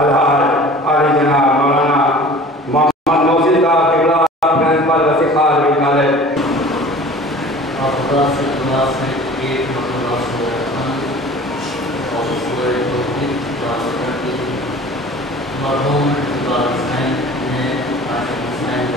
الحاج علی جناب مولانا محمد محسن صاحب قبلہ پرنسپل وسیقہ عربی کالج۔ آپ خدا سے دعا سے ایک مرتبہ سورہ رحمان اور سورہ توحید کی دعا کرتے ہیں۔ مرحوم اقبال حسین نے عاشق حسین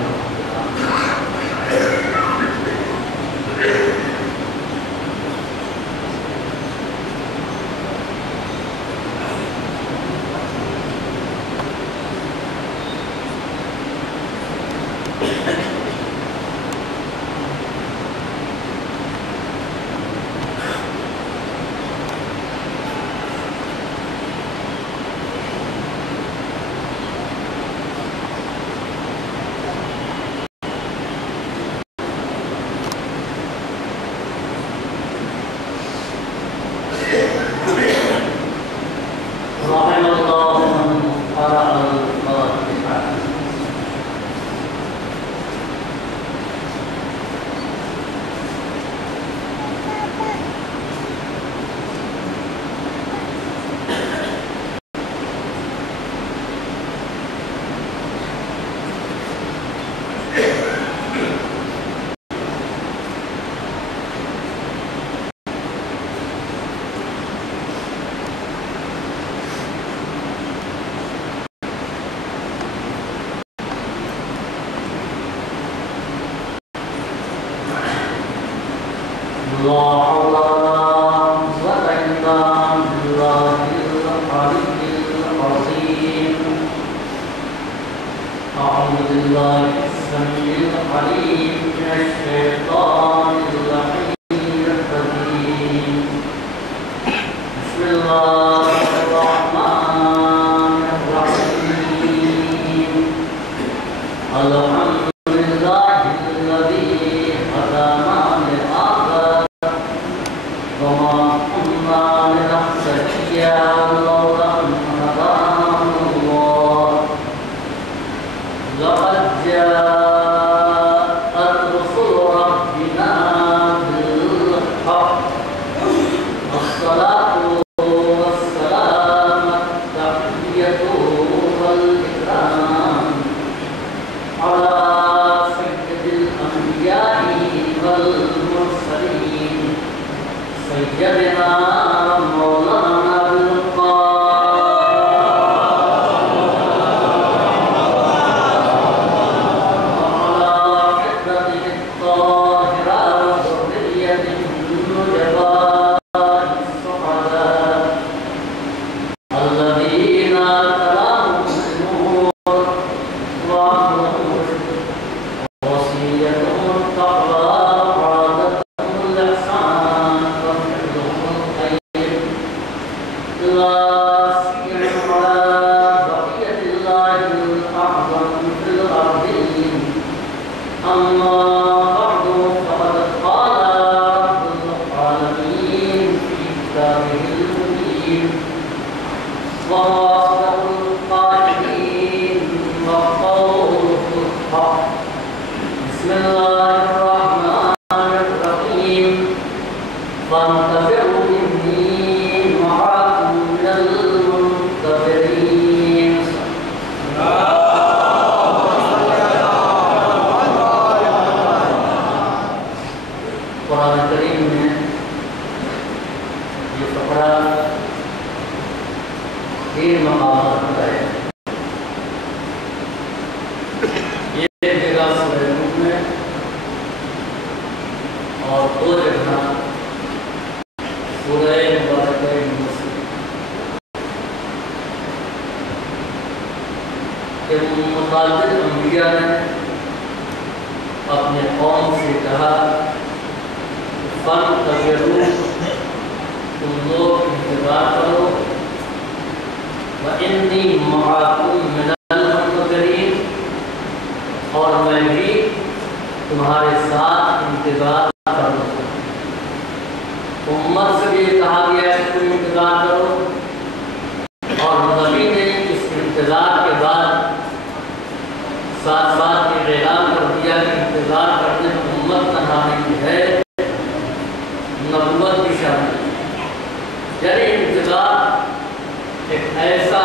ایک ایسا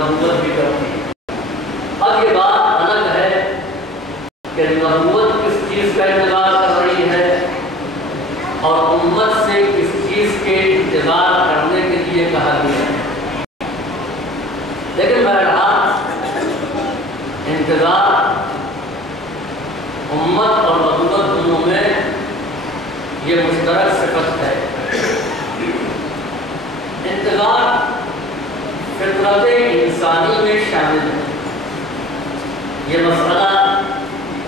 नबूवत भी करती है। अब ये बात अलग है कि नबूवत किस चीज़ का इंतजार कर रही है और उम्मत से किस चीज़ के इंतजार करने के लिए कहा गया है। लेकिन बहरहाल इंतजार उम्मत और नबूवत दोनों में ये मुश्तरक सिफत है। इंतजार फितरत इंसानी में शामिल है। ये मसला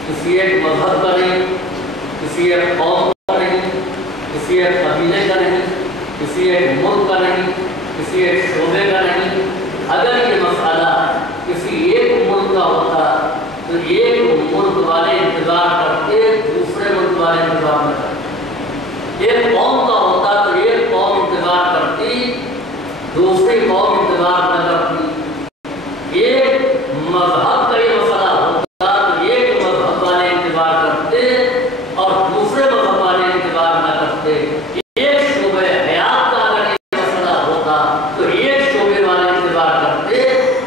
किसी एक मजहब का नहीं, किसी एक कौम का नहीं, किसी एक कबीले का नहीं, किसी एक मुल्क का नहीं, किसी एक शोबे का नहीं। अगर ये मसला किसी एक मुल्क का होता तो एक मुल्क वाले इंतजार करते, दूसरे मुल्क वाले इंतजार न करते। एक कौम का होता तो एक कौम इंतजार करती, दूसरी कौम इंतजार न करती। एक मजहब का ये मसला होता तो एक मजहब वाले इंतजार करते और दूसरे मजहब वाले इंतजार न करते। एक शोबे हयात का अगर ये मसला होता तो एक शोबे वाले इंतजार करते,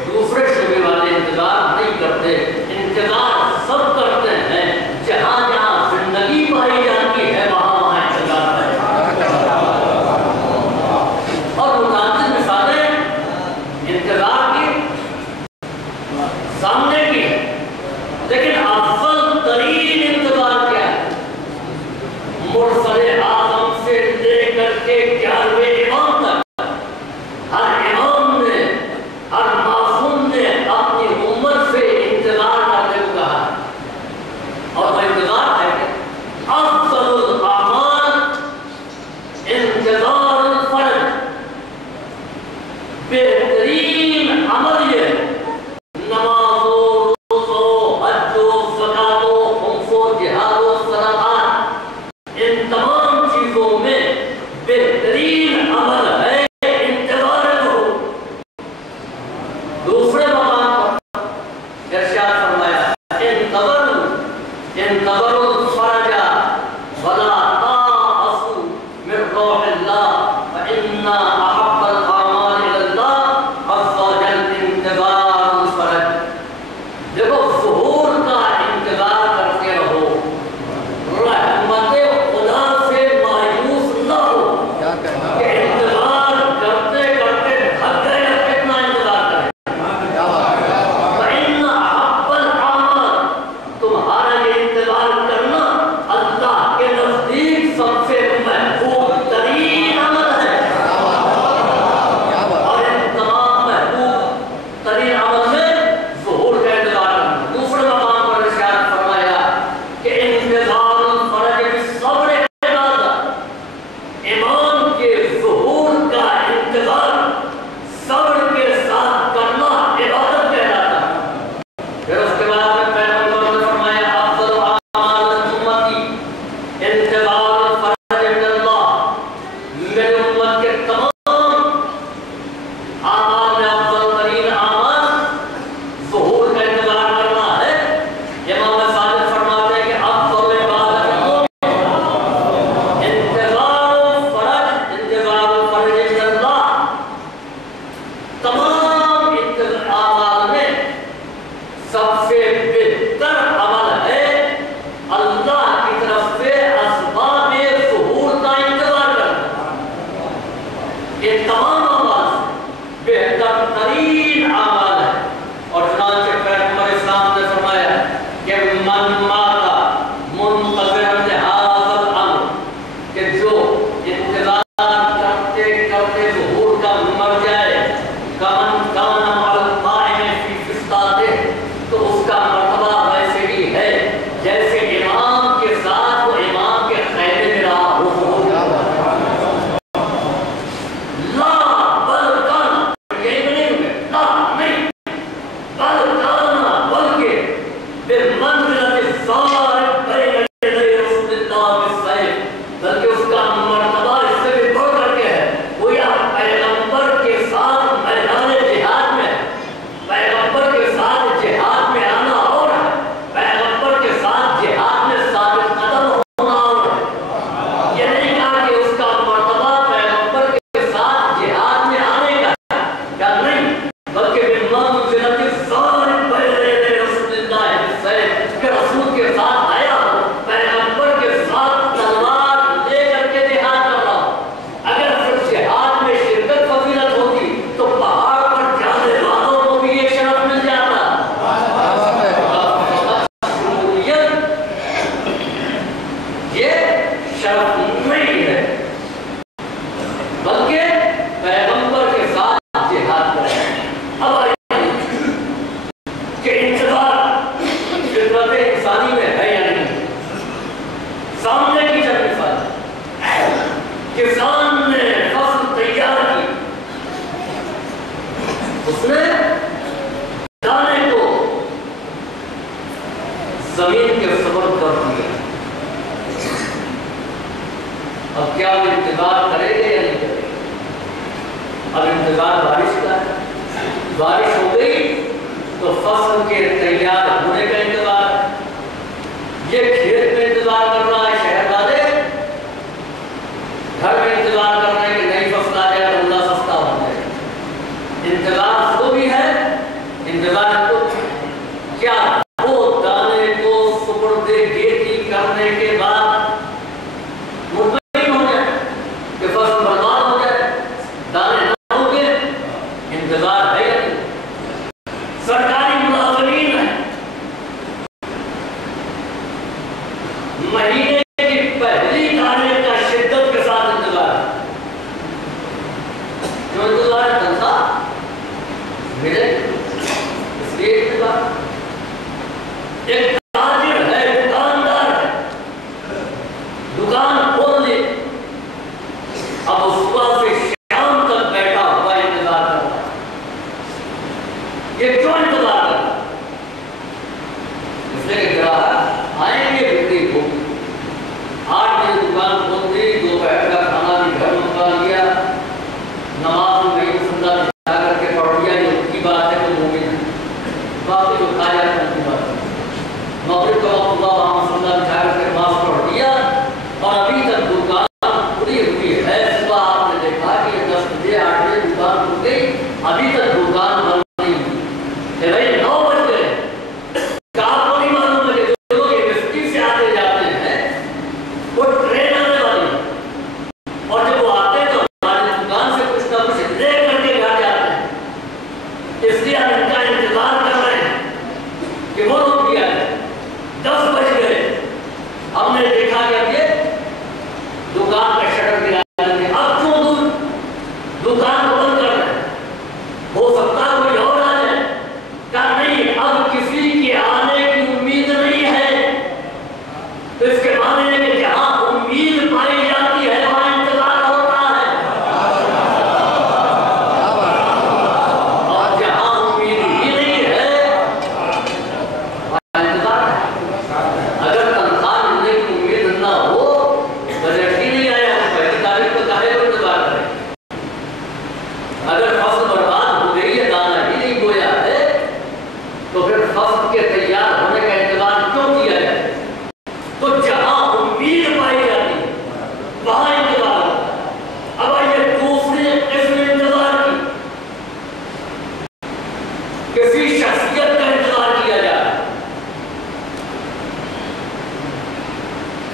दूसरे शोबे वाले इंतजार नहीं करते। इंतजार सब करते हैं, जहाँ जहाँ जिंदगी पाई जाती है वहाँ वहाँ इंतजार है। और मुताबिक मिसालें इंतजार की सामने की है, लेकिन अफजल तरीन इंतजार क्या है? मुरसले आज़म से लेकर के 11वें इमाम तक हर इमाम ने, हर मासूम ने अपनी उम्मत से इंतजार करने को कहा। और वो इंतजार है कि अफजलुल अमाल इंतजारुल फर्ज, बेहतरीन अमल ये नमाज़ो, रोज़ो, हज्जो, ज़कातो, खुम्सो, जिहादो, सलात, इन तमाम चीज़ों में बेहतरीन अमल है इंतजार करो। दूसरे मकाम पर इरशाद फरमाया इंतज़रुल फरजा वला ताअसू मिन रूहिल्लाह व इन्ना अहब्बल अमाल इलल्लाह अज़्ज़ा वजल इंतज़ारुल फरज। देखो ज़ुहूर का इंतजार करते रहो, रहमत खुदा से मायूस न हो। कि इंतजार करते करते थक गए, अब कितना इंतजार करें। वइन्ना अहब्बल अमाल, तुम्हारा ये इंतजार करना अल्लाह के नजदीक सबसे महबूब तरीन अमल है। और इन तमाम महबूब तरीन अमल में ज़ुहूर का इंतजार करना। दूसरे मकाम पर इरशाद फरमाया कि इंतज़ारुल फरज बिस्सब्र इबादत, इमाम के ज़ुहूर का इंतजार सब्र के साथ करना इबादत कहलाता है। फिर उसके बाद में पैगंबर ने फरमाया अफ़ज़ल अमाल उम्मती इंतज़ारुल फरज इनल्लाह, मेरी उम्मत के तमाम आमाल में अफ़ज़ल तरीन आमाल ज़ुहूर का इंतजार करना है। इमाम सादिक फरमाते हैं कि अफ़ज़ल इबादत इंतज़ारुल फरज इनल्लाह, तमाम आमाल में सबसे बेहतर अमल है अल्लाह की तरफ से असबाब ज़ुहूर का इंतजार करना। ये तमाम अमाल से बेहतर तरीन अमल है। और चुनांचे पैगंबर इस्लाम ने फरमाया कि मन माता मुंतज़िरन लिहाज़ल अम्र, कि जो इंतजार करते करते ज़ुहूर का मर जाए, कमन कान अल काइम फी फिस्ताते, तो उसका मर्तबा वैसे ही है जैसे इमाम के साथ वो इमाम के खैमे में रहा हो। ला उसने दाने को जमीन के सबर कर दिया। अब क्या वो इंतजार करेंगे या नहीं करेंगे? अब इंतजार बारिश का है। बारिश हो गई तो फसल के तैयार होने का इंतजार है। ये खेत में इंतजार कर रहा है, शहर वाले घर में इंतजार कर रहे हैं कि नई फसल आ जाए तो उनका सस्ता हो जाए। इंतजार तो भी है, इंतजार तो क्या वो दाने को सुपुर्दे खेती करने के बाद मुतमईन हो जाए कि फसल बर्बाद हो जाए, दाने ना होंगे, इंतजार है या नहीं? सरकारी मुलाजमीन है, महीने की पहली तारीख का शिद्दत के साथ इंतजार है। क्यों इंतजार है? तनख्वाह मिले इसलिए इंतजार। एक ताजिर है, दुकानदार है, दुकान खोल ली, अब वो सुबह से शाम तक बैठा हुआ इंतजार कर रहा है। ये क्यों इंतजार कर रहा है? इसलिए कि ग्राहक आएंगे, बिक्री होगी। 8 बजे दुकान खोल दी, दोपहर का खाना भी घर मंगवा लिया, नमाज नहीं सुंदा जा करके पढ़ लिया, ये उनकी बात है, तो मुमकिन है। बाकी जो खा जाए उनकी बात है। मगरिब का वक्त हुआ, वहाँ सुंदा जा करके नमाज पढ़ लिया और अभी तक दुकान खुली हुई है। सुबह आपने देखा कि 10 बजे 8 बजे दुकान खुल गई, अभी तक दुकान बंद नहीं हुई। भाई 9 बज गए, आपको नहीं मालूम है कि जो लोग यूनिवर्सिटी से आते जाते हैं वो ट्रेन आने वाली है, और जब वो आते हैं तो हमारी दुकान से कुछ ना कुछ ले करके घर जाते हैं। इसलिए हम इनका इंतजार कर रहे हैं कि वो लोग भी आए। 10 बज गए, हमने देखा कि अब ये दुकान का शटर गिरा देंगे। अब क्यों दुकान को बंद कर रहे हैं? हो सकता है कोई और आ जाए। कहा नहीं, अब किसी के आने की उम्मीद नहीं है। तो इसके माने है कि जहां उम्मीद पाई जाती है वहां इंतजार होता है, और जहां उम्मीद ही नहीं है वहां इंतजार है। अगर तनख्वाह मिलने की उम्मीद ना हो, बजट ही नहीं आया तो पहली तारीख को काहे को इंतजार करें? अगर फसल बर्बाद हो गई है, दाना ही नहीं बोया है, तो फिर फसल के तैयार होने का इंतजार क्यों किया जाए? तो जहां उम्मीद पाई जाती है वहां इंतजार होता है। अब आइए दूसरी किस्म इंतजार की, किसी शख्सियत का इंतजार किया जा रहा है,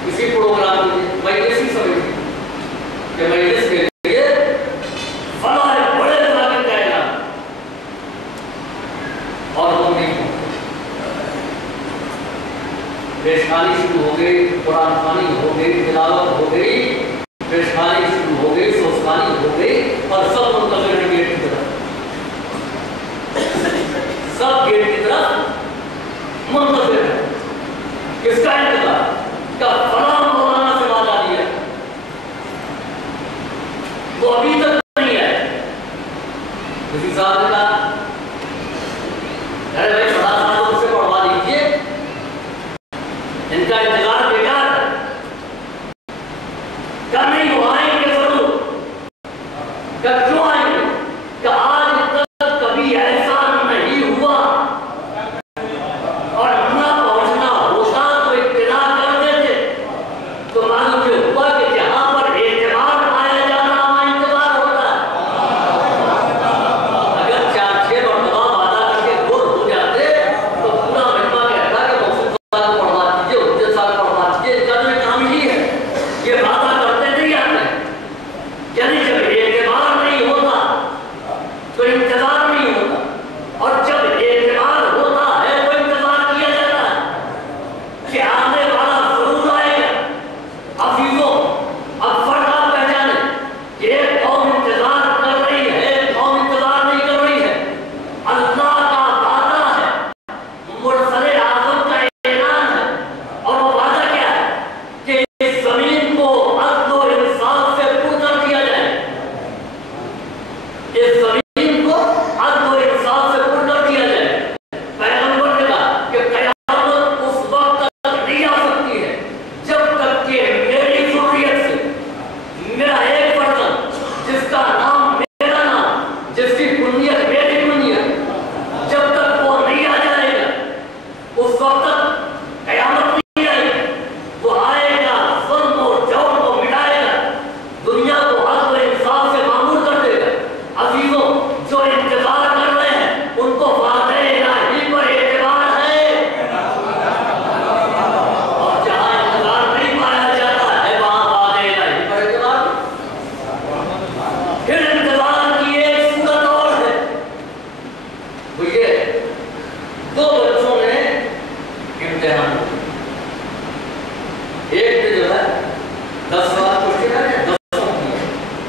किसी प्रोग्राम के लिए। मजलिस ही समझिए कि मजलिस के लिए फला एक बड़े मुनाफिक का ऐलान, और तुम नहीं पहुंचे। पेशखानी शुरू हो गई, कुरान खानी हो गई, तिलावत हो गई, पेशखानी शुरू हो गई, सोसखानी हो गई, और सब मुंतज़िर हैं गेट की तरफ। सब गेट की तरफ मुंतज़िर हैं। किसका इंतजार? का फला मौलाना से वादा लिया, वो अभी तक नहीं है। किसी साहब ने कहा, अरे भाई फला साहब उससे पढ़वा लीजिए, इनका इंतजार बेकार है। क्या नहीं, वो आएंगे जरूर। क्या क्यों आएंगे? क्या आज तक कभी ऐसा नहीं हुआ, और ना पहुंचना होता तो इत्तला कर देते। तो मालूम ये हुआ कि जहां पर एतमाद पाया जाना वहां इंतजार होता है। अगर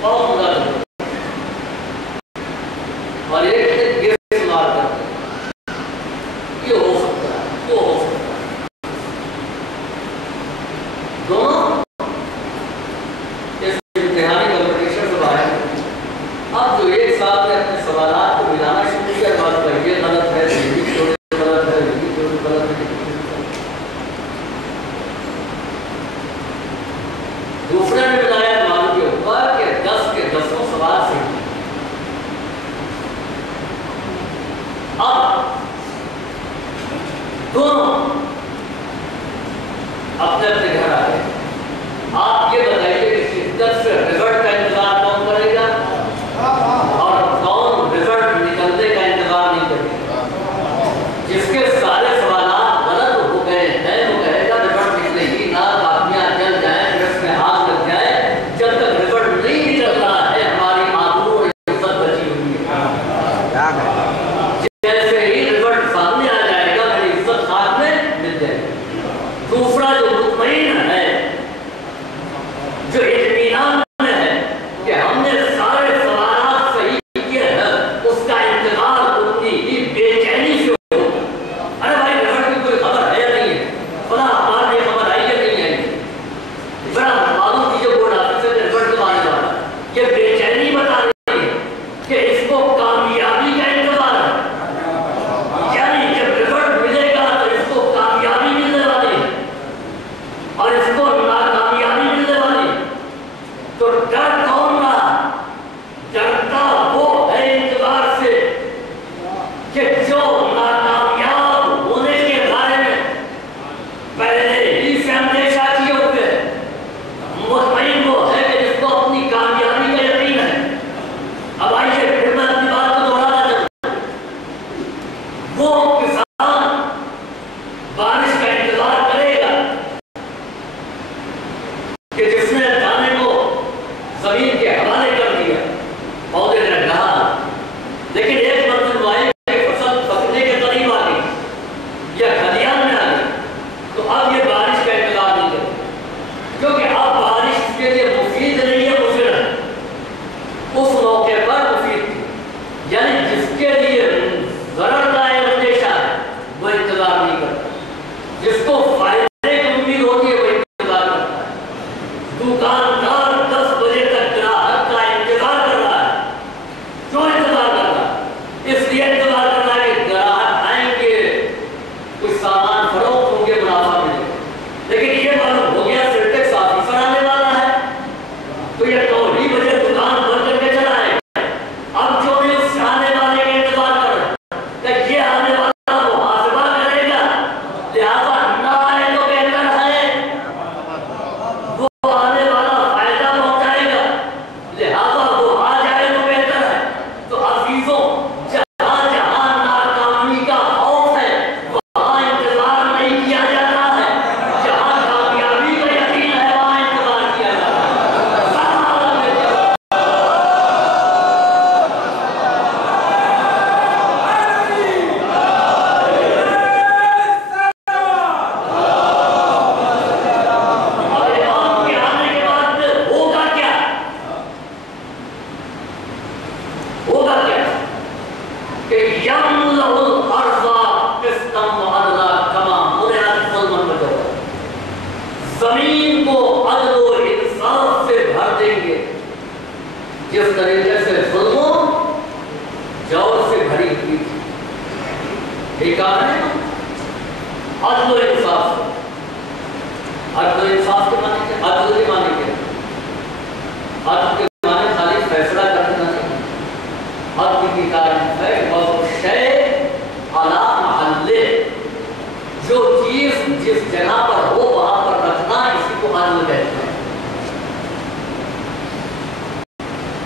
बहुत बुरा रिजल्ट। और एक है गेस मार करते, ये हो सकता है, वो हो सकता है, दोनों इस इम्तिहानी कंपटीशन से बाहर। अब जो एक साथ में अपने सवालात को मिलाना शुरू किया, बात पर ये गलत है, ये भी थोड़ी गलत है, ये भी थोड़ी गलत है। दूसरे ने मिलाया मालूम के ऊपर कि 10 के 10 सवाल से अब दोनों अपने अपने घर आ गए। आप ये बताइए कि शिद्दत से रिजल्ट का इंतजार कौन करेगा और कौन रिजल्ट निकलने का इंतजार नहीं करेगा। जिसके सारे सवालात गलत हो गए हैं वो कहेगा रिजल्ट निकलेगी ना, कापियां जल जाए, प्रेस में आग लग जाए, जब तक रिजल्ट नहीं निकल रहा है हमारी आबरू और इज्जत बची हुई है। जैसे ही रिजल्ट सामने आ जाएगा मेरी इज्जत हाथ में मिल जाएगी। दूसरा जो मुतमईन है, जो इत्मीनान में है कि हमने सारे सवालात सही किए हैं, उसका इंतजार उतनी ही बेचैनी से होगा। अरे भाई रिजल्ट की कोई खबर है या नहीं है, फला अखबार में खबर आई है नहीं आई, बड़ा मालूम कीजिए बोर्ड ऑफिसर ने रिजल्ट आने वाला, ये बेचैनी बता रही है कि इसको कामयाबी का इंतजार है। यानी जब रिजल्ट मिलेगा तो इसको कामयाबी मिलने वाली है और इसको नाकामयाबी मिलने वाली। तो डर कौन रहा? डरता वो है इंतजार से कि जो नाकामयाब होने के बारे में पहले ही से अंदेशा किए हुए, मुतमईन वो है कि जिसको अपनी कामयाबी का यकीन है। अब आइए फिर मैं अपनी बात को दोहराना चाहूँ। वो किसान बारिश का इंतजार करेगा कि जिसने दाने को जमीन के हवाले कर दिया, पौधे ने कहा, लेकिन एक मंजिल आई कि फसल पकने के करीब आ गई या खलियान में आ गई, तो अब ये बारिश का इंतजार नहीं करेगा, क्योंकि अब बारिश के लिए मुफीद नहीं है, मुफिर है। उस मौके पर मुफीद थी, यानी जिसके लिए ज़रर का अंदेशा है वो इंतजार नहीं करता, जिसको फायदे की उम्मीद होती है वो इंतजार करता है। दुकानदार 10 बजे तक ग्राहक का इंतजार कर रहा है। क्यों इंतजार कर रहा है? इसलिए इंतजार कर रहा है कि ग्राहक आएंगे, कुछ सामान फरोख्त होंगे, मुनाफा मिलेगा। लेकिन ये मालूम हो गया सिर्टेक्स ऑफिसर आने वाला है, तो ये 9 बजे दुकान बंद करके चला है। अब जो भी उस आने वाले का इंतजार कर रहा है कि ये आने वाला मुहासिबा करेगा, लिहाजा ना आए तो बेहतर है, वो आने वाला फायदा पहुंचाएगा, लिहाजा वो आ जाए तो बेहतर है। तो अजीजों, जहां जहां नाकामी का खौफ है वहां इंतजार नहीं किया जाता है, जहां कामयाबी का यकीन है वहां इंतजार किया जाता है। और इमाम के आने के बाद होगा क्या? होगा क्या कि यमलहुल अर्ज़ा क़िस्तम व अदला कमा मुरिअत ज़ुल्मन व जौर, ज़मीन को अदल व इंसाफ से भर देंगे जिस तरीके से ज़ुल्म जौर से भरी हुई थी। ठीक है, अदल व इंसाफ से। अदल व इंसाफ के माने क्या? अदल के माने क्या? अदल के माने खाली फैसला कर देना नहीं। अदल की तारीफ है वज़्उ शै अला महल्ले, जो चीज जिस जगह पर हो वहां पर रखना, इसी को अदल कहते हैं।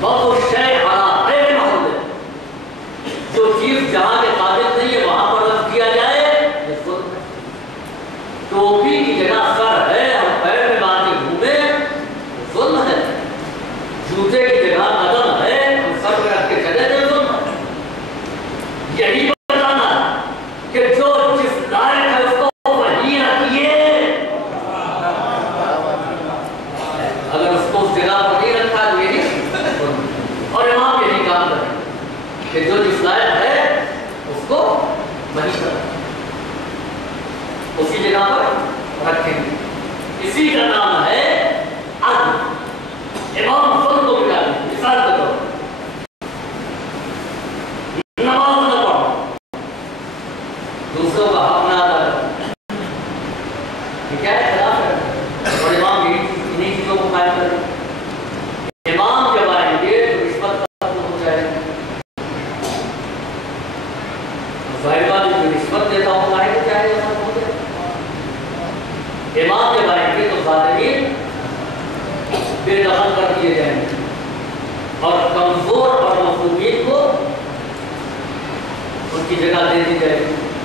वज़्उ शै अला गैर महल्ले, जो चीज जहां के काबिल नहीं है वहां पर रख दिया जाए, ये ज़ुल्म है। टोपी की जगह सर है, हम पैर में बांधे घूमे, ज़ुल्म है। जूते की जगह कदम है, हम सर पे रख के चले जाए, ज़ुल्म है। यही बताना कि जो जिस लायक है उसको वही रखिए, अगर उसको उस जगह पर नहीं रखा तो ये नहीं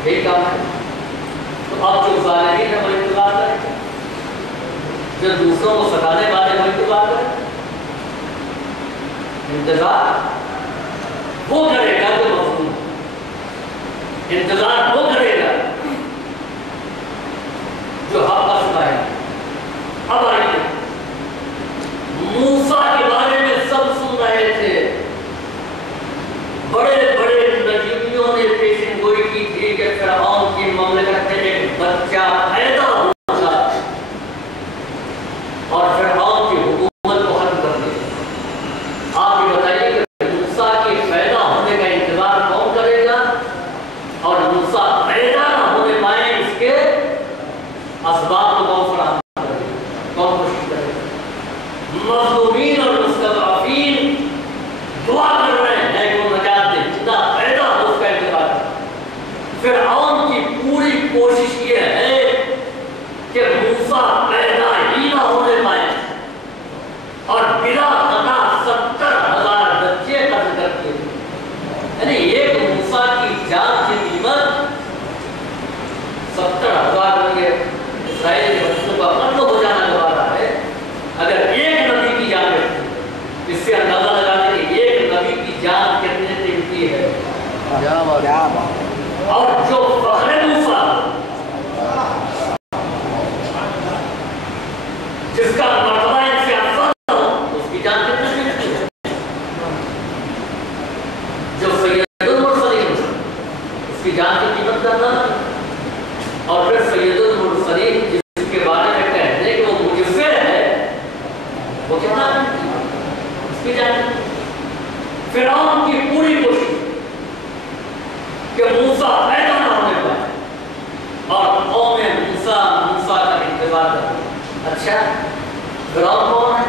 یہی کام ہے. تو اب جو ظالمین ہے وہ انتظار کریں, جو دوسروں کو ستانے والے وہ انتظار کریں. انتظار وہ کرے گا جو مظلوم, انتظار وہ کرے گا جو حق کا سنائے. اب آئیے, موسیٰ کے بارے میں سب سن رہے تھے, بڑے بڑے نجومیوں نے پیشن گوئی کی تھی کہ فرعون کی مملکت میں ایک بچہ پیدا ہوگا اور فرعون کی حکومت کو ختم کر دے. آپ یہ بتائیے کہ موسیٰ کے پیدا ہونے کا انتظار کون کرے گا, اور موسیٰ پیدا نہ ہونے پائیں اس کے اسباب کو کون فراہم کرے گا, کون کوشش کرے گا. مظلومین اور مستضعفین دعا کر رہے ہیں کہ وہ نجات دے, جتنا پیدا ہو اس کا انتظار کرے. فرعون کی پوری کوشش یہ ہے کہ موسیٰ پیدا ہی نہ ہونے پائے اور بلا خطا 70,000 بچے قتل کر دیے. یعنی ایک موسیٰ کی جان کی قیمت 70,000 کے اسرائیل کے بچوں کا قتل ہو جانا گوارا ہے. اگر ایک نبی کی جان ہے, اس سے اندازہ لگانے کہ ایک نبی کی جان کتنے قیمتی ہے. اور جو فخر موسیٰ جس کا مرتبہ ان سے افضل ہو, اس کی جان کتنے قیمتی ہے. جو سید المرسلین اس کی جان کی قیمت کرنا, اور پھر سید المرسلین جس کے بارے میں کہتے ہیں کہ وہ مجزر ہے, وہ کتنا اس کی جان. فرعون کی پوری کوشش کہ موسیٰ پیدا نہ ہونے پائے اور قوم موسیٰ کا انتظار کرے. اچھا, فرعون کون ہے؟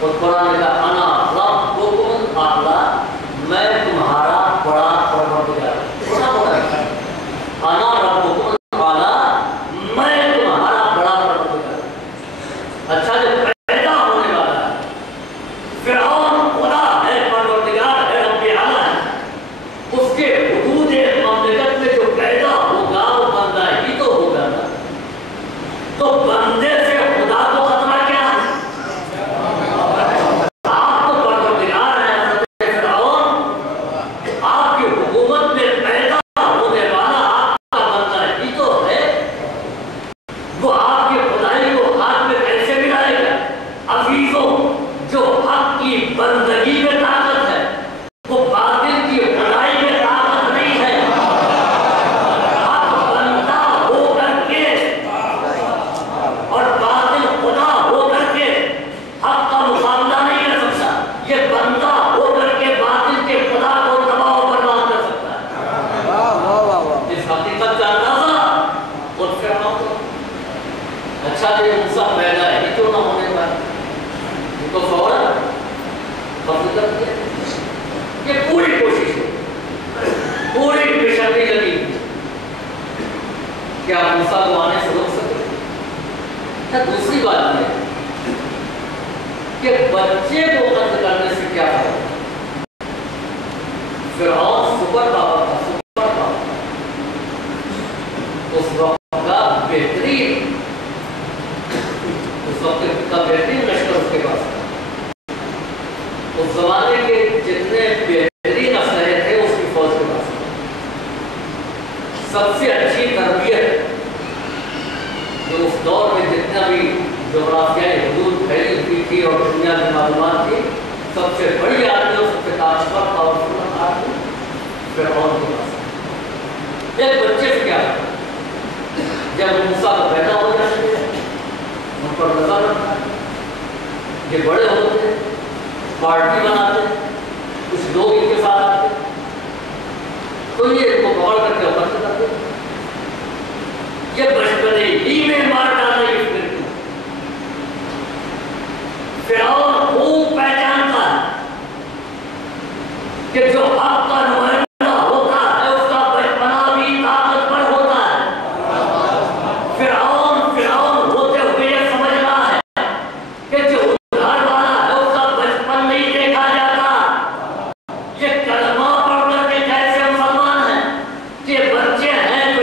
اور قرآن کا انا ربکم الاعلی, میں تمہارا بڑا پروردگار ہوں. کتنا بڑا ہے؟ انا ربکم الاعلی, میں تمہارا بڑا پروردگار ہوں. اچھا, جو پیدا ہونے والا ہے فرعون خدا ہے, پروردگار ہے, رب اعلیٰ ہے, اس کے حدود مملکت میں جو پیدا ہوگا وہ بندہ ہی تو ہوگا نا. تو بندے سے خدا کو خطرہ کیا ہے؟ آپ تو پروردگار ہیں حضرت فرعون, آپ کی حکومت میں پیدا ہونے والا آپ کا بندہ ہی تو ہے. وہ آپ کی خدائی کو ہاتھ میں کیسے ملائے گا؟ عزیزوں, جو حق کی بندگی میں طاقت ہے وہ باطل کی خدائی میں طاقت نہیں ہے. حق بندہ ہو کر کے اور باطل خدا ہو کر کے حق کا مقابلہ نہیں کر سکتا. یہ بندہ ہو کر کے باطل کے خدا کو تباہ و برباد کر سکتا ہے. اس حقیقت کا اندازہ اور فرعون کو. اچھا, یہ موسیٰ پیدا ہی کیوں نہ ہونے پائے, ان کو فوراً قبول کر دیا. یہ پوری کوشش ہو, پوری بےشرمی لگی, کیا موسیٰ کو آنے سے روک سکے؟ دوسری بات یہ کہ بچے کو قتل کرنے سے کیا ہے. فرعون سپر پاور تھا, سپر پاور, اس وقت کا بہترین, اس وقت کا بہترین لشکر اس کے پاس تھا. اس زمانے کے جتنے بہترین اسلحے تھے اس کی فوج کے پاس تھے. سب سے اچھی تربیت جو اس دور میں جتنا بھی جغرافیائی حدود پھیلی ہوئی تھی اور دنیا کی معلومات تھی, سب سے بڑی آدمی اور سب سے طاقتور پاورفل آدمی فرعون کے پاس. ایک بچے سے کیا ہے, جب موسیٰ کو پیدا ہو جاتے ہیں ان پر نظر رکھتا ہے, یہ بڑے ہوتے ہیں, پارٹی بناتے ہیں, کچھ لوگ ان کے ساتھ آتے ہیں, تو یہ ان کو پکڑ کر کے اوپر سے کرتے ہیں. یہ بچپنے ہی میں مار ڈالنے کی فکر کیوں؟ فرعون خوب پہچانتا ہے کہ جو حق کا نمائندہ ہوتا ہے اس کا بچپنا بھی طاقتور ہوتا ہے. فرعون ہوتے ہوئے یہ سمجھ رہا ہے کہ جو ادھار والا ہے اس کا بچپن نہیں دیکھا جاتا. یہ کلمہ پڑھ کر کے کیسے مسلمان ہیں کہ بچے ہیں جو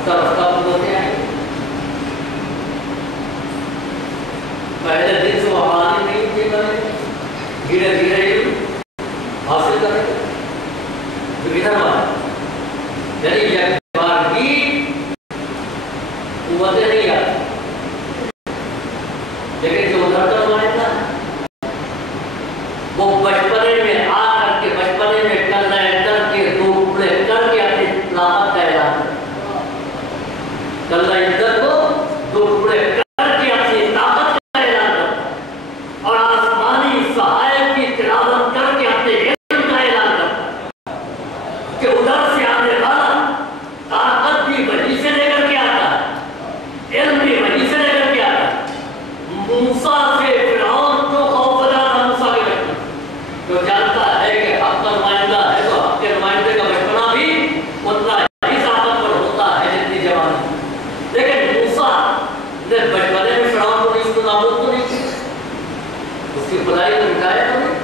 رفتہ رفتہ قوتیں آئیں گی. پہلے دن سے وہ حالانی نہیں تھی کریں گے, دھیرے دھیرے علم حاصل کریں گے. جو ادھر بات یعنی یک بار کی قوتیں نہیں آتی, لیکن جو ادھر کا نمائندہ ہے وہ بچپنے میں آ کر کے بچپنے میں کر کے دو ٹکڑے کر کے اپنی طاقت کا اعلان کرتا ہے. ادھر کو دو ٹکڑے کر کے اپنی طاقت کا اعلان کرتا ہے, اور آسمانی صحائف کی تلاوت کر کے اپنے علم کا اعلان کرتا ہے کہ ادھر سے آنے والا طاقت بھی وہی سے لے کر کے آتا ہے, علم بھی وہی سے لے کر کے آتا ہے. موسیٰ سے فرعون جو خوفزدہ تھا موسیٰ کے بچپن, جو جانتا ہے کہ حق کا نمائندہ ہے تو حق کے نمائندے کا بچپنا بھی اتنا ہی طاقتور ہوتا ہے جتنی جوانی. لیکن موسیٰ نے بچپنے میں فرعون کو نہیں نابود تو نہیں کی, اس کی خدائی کو مٹایا تو نہیں,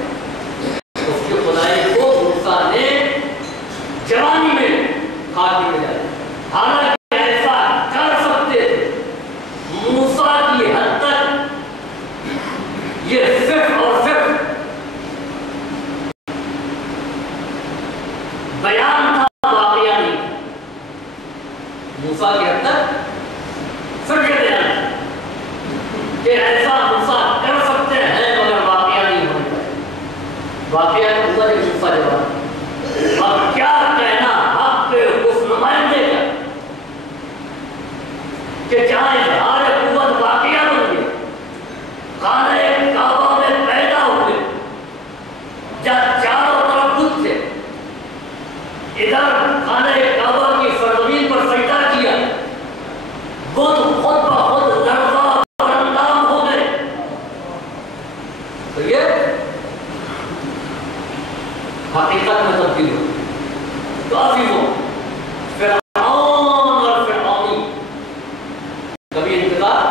اس کی خدائی کو موسیٰ نے جوانی میں خاک میں ملایا. حالانکہ ایسا کر سکتے تھے موسیٰ کی حد تک یہ صرف اور صرف بیان تھا, واقعہ نہیں. موسیٰ کی حد تک صرف یہ بیان ہے کہ ایسا موسیٰ کر سکتے ہیں مگر واقعہ نہیں ہونے پائے. واقعہ موسیٰ کے موسیٰ جواب اب کیا کہنا حق کے اس نمائندے کا کہ جہاں اظہار قوت واقعہ بن گیا, خانہ کعبہ میں پیدا ہوئے, جہاں چاروں طرف بت تھے, ادھر خانہ کعبہ کی سرزمین پر سجدہ کیا, بت خود بخود لرزا برندام ہو گئے. تو یہ حقیقت میں تبدیل ہو. تو عزیزوں, فرعون اور فرعونی کبھی انتظار,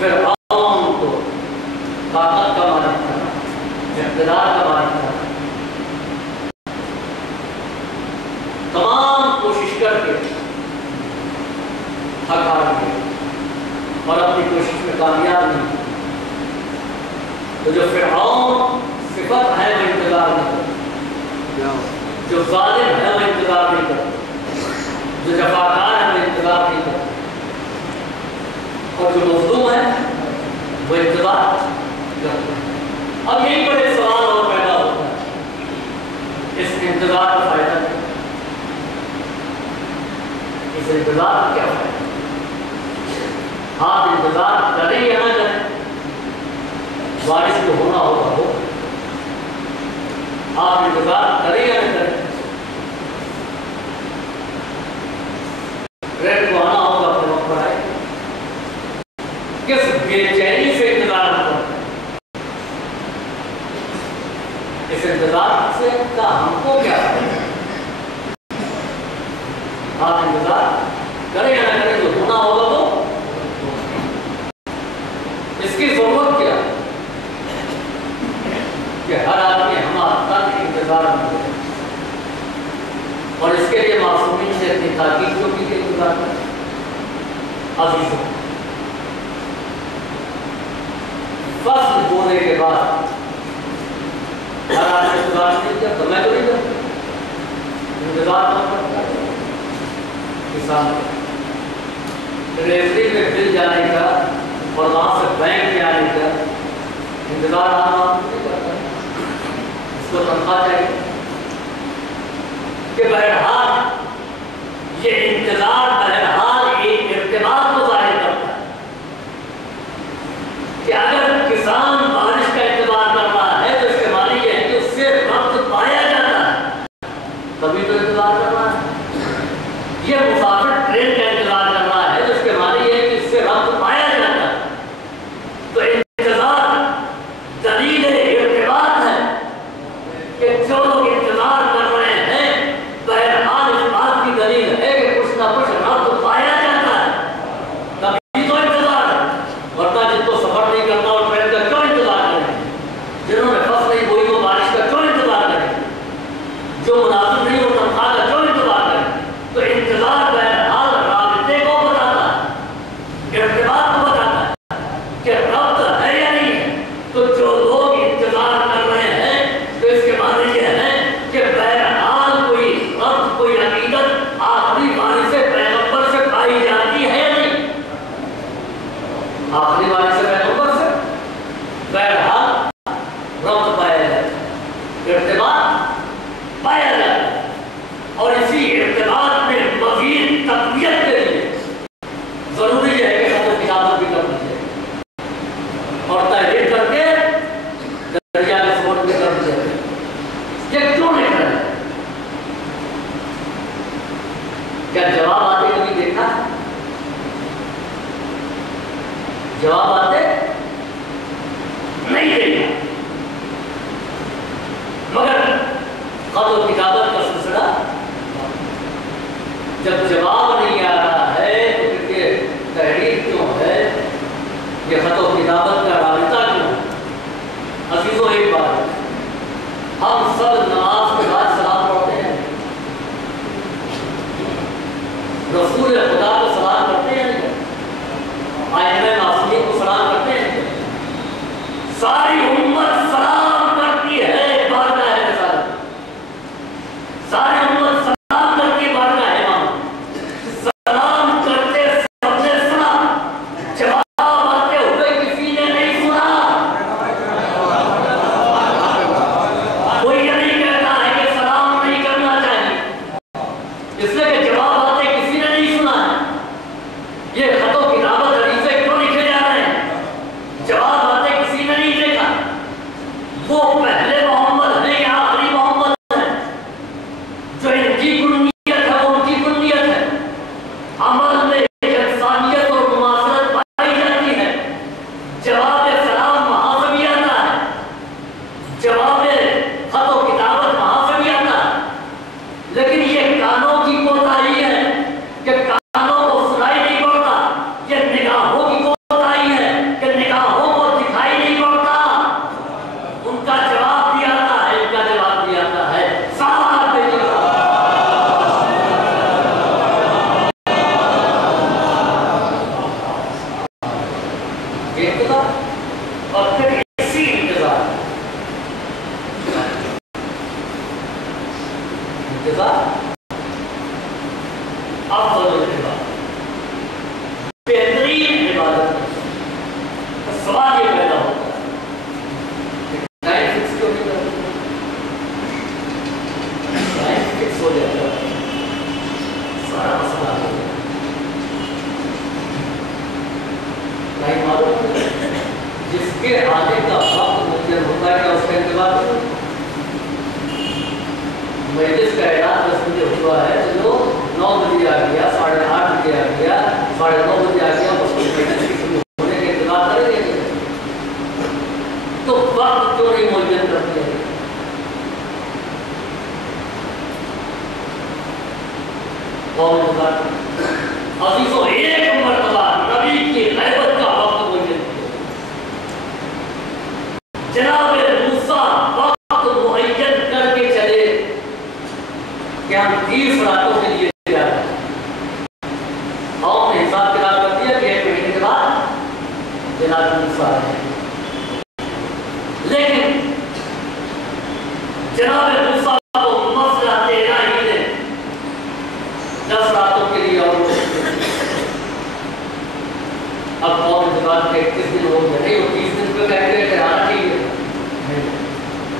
فرعون کو طاقت کا مالک تھا, اقتدار کا مالک تھا, تمام کوشش کر کے حق ہار گیا اور اپنی کوشش میں کامیاب نہیں. تو جو فرعون صفت ہے وہ انتظار نہیں کرتا, جو ظالم ہے وہ انتظار نہیں کرتا, جو جفاکار ہے وہ انتظار نہیں کرتا, اور جو مظلوم ہے وہ انتظار کرتا ہے. اب یہیں پر ایک سوال اور پیدا ہوتا ہے, اس انتظار کا فائدہ کیا؟ اس انتظار کا کیا فائدہ؟ آپ انتظار کریں یا نہ کریں, بارش جو ہونا ہوگا ہو, آپ انتظار کریں یا نہ کریں, ٹرین کو آنا ہوگا اپنے وقت پر آئے, کس بے چینی سے انتظار کرتے ہیں. اس انتظار سے کا ہم کو کیا ہے؟ آپ انتظار کریں یا نہ کریں, جو ہونا ہوگا تو اس کی ضرورت کیا ہے کہ ہر آدمی ہمارا تک انتظار میں ہے, اور اس کے لیے معصومین سے اپنی تاکید کو بھی انتظار کریں. عزیزوں, فصل بونے کے بعد ہر آدمی انتظار نہیں کیا تو میں تو نہیں کرتا, انتظار نہ کرتا. کسان ٹریجری میں بل جانے کا اور وہاں سے بینک میں آنے کا انتظار آدمی نہیں کرتا, اس کو تنخواہ چاہیے. کہ بہرحال یہ انتظار بہرحال ایک ارتباط کو ظاہر کرتا ہے کہ اگر کسان بارش کا انتظار کر رہا ہے تو اس کے معنی یہ ہے کہ اس سے وقت پایا جاتا ہے, تبھی تو انتظار کر رہا ہے. یہ مسافر ٹرین کا انتظار کر رہا ہے تو اس کے معنی یہ ہے کہ اس سے وقت پایا جاتا ہے. تو انتظار دلیل ارتباط ہے کہ جو لوگ انتظار کر رہے ہیں بہرحال اس بات کی دلیل ہے کہ کچھ نہ کچھ ربط پایا جاتا ہے, تبھی تو انتظار ہے. ورنہ جن کو سفر نہیں کرنا اور ٹرین کا کیوں انتظار کریں, جنہوں نے فصل نہیں بوئی وہ بارش کا کیوں انتظار کریں, جو مناسب نہیں وہ تنخواہ کا کیوں انتظار کریں. تو انتظار کیا جواب آتے کبھی دیکھا؟ جواب آتے نہیں دیکھا، مگر خط و کتابت کا سلسلہ جب جواب نہیں آ رہا ہے تو پھر یہ تحریر کیوں ہے، یہ خط و کتابت کا رابطہ کیوں ہے؟ عزیزوں ایک بات، ہم سب نماز کے بعد سلام پڑھتے ہیں، رسول خدا کو سلام کرتے ہیں، آئمہ معصومین کو سلام کرتے ہیں، ساری امت سلام کرتی ہے بارگاہ رسالت، ساری امت سلام کرتی ہے بارگاہ امام، سلام کرتے سب نے سنا، جواب آتے ہوئے کسی نے نہیں سنا۔ کوئی یہ نہیں کہتا ہے کہ سلام نہیں کرنا چاہیے، اس لیے کہ جواب آتے کسی نے نہیں سنا ہے۔ یہ خط و کتابت حدیثیں کیوں لکھے جا رہے ہیں؟ جواب آتے کسی نے نہیں دیکھا، وہ پہلے محمد ہیں یا آخری محمد ہیں؟ جو ان کی کنیت ہے وہ ان کی کنیت ہے، عمل میں انسانیت اور مماثلت پائی جاتی ہے، جواب سلام وہاں سے بھی آتا ہے، جواب خط و کتابت وہاں سے بھی آتا ہے، لیکن یہ کانوں کی کوتاہی ہے کہ کانوں کو سنائی نہیں پڑتا، یہ نگاہوں کی کوتاہی ہے کہ نگاہوں کو دکھائی نہیں پڑتا۔ ان کا جواب بھی آتا ہے، ان کا جواب بھی آتا ہے، سوال دیجیے گا۔ انتظار اور پھر اسی انتظار افضل العبادت، بہترین عبادت ہے۔ سوال یہ پیدا ہوتا ہے ٹائم فکس کیوں نہیں کرتے؟ ٹائم فکس ہو جاتا ہے، سارا مسئلہ ہو جاتا ہے، ٹائم معلوم ہے، جس کے آنے کا وقت متعین ہوتا ہے کیا اس کا انتظار کرو؟ مجلس کا اعلان 10 بجے ہوا ہے تو جو 9 بجے آ گیا، 8:30 بجے آ گیا، 9:30 بجے آ گیا، اس کو مجلس کی شروع ہونے کے انتظار کریں گے تو وقت کیوں نہیں معین کرتے ہیں؟ قوم انتظار عزیزوں ایک مرتبہ نبی کی غیبت کا وقت معین کیا، جناب موسیٰ وقت معین کر کے چلے کہ ہم 30 راتوں کے لیے جا رہے ہیں، قوم نے حساب کتاب کر دیا کہ 1 مہینے کے بعد جناب موسیٰ آئے، لیکن جناب موسیٰ کو مسئلہ الہی نے 10 راتوں کے لیے اور اب قوم انتظار کے 31 دن ہو گئے، نہیں وہ 30 دن پہ کہتے ہیں کہ آنا ٹھیک ہے،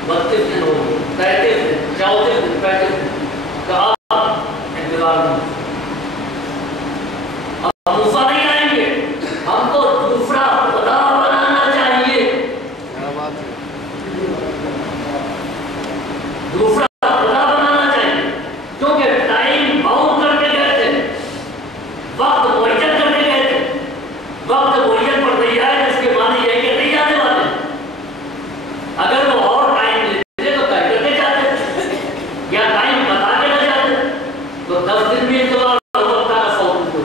32 دن ہو گئے، 33 دن، 34 دن، 35 دن، کہا انتظار نہیں، اب موسیٰ نہیں آئیں گے، ہم کو دوسرا خدا بنانا چاہیے، دوسرا خدا بنانا چاہیے، کیونکہ ٹائم باؤنڈ کر کے گئے تھے، وقت معین کر کے گئے تھے، وقت معین پر نہیں آئے، جس کے معنی یہ کہ نہیں آنے والے، اگر وہ اور ٹائم لیتے تو طے کر کے جاتے، یا ٹائم بتا کے نہ جاتے تو 10 دن بھی انتظار وقت کا 100 دن ہو۔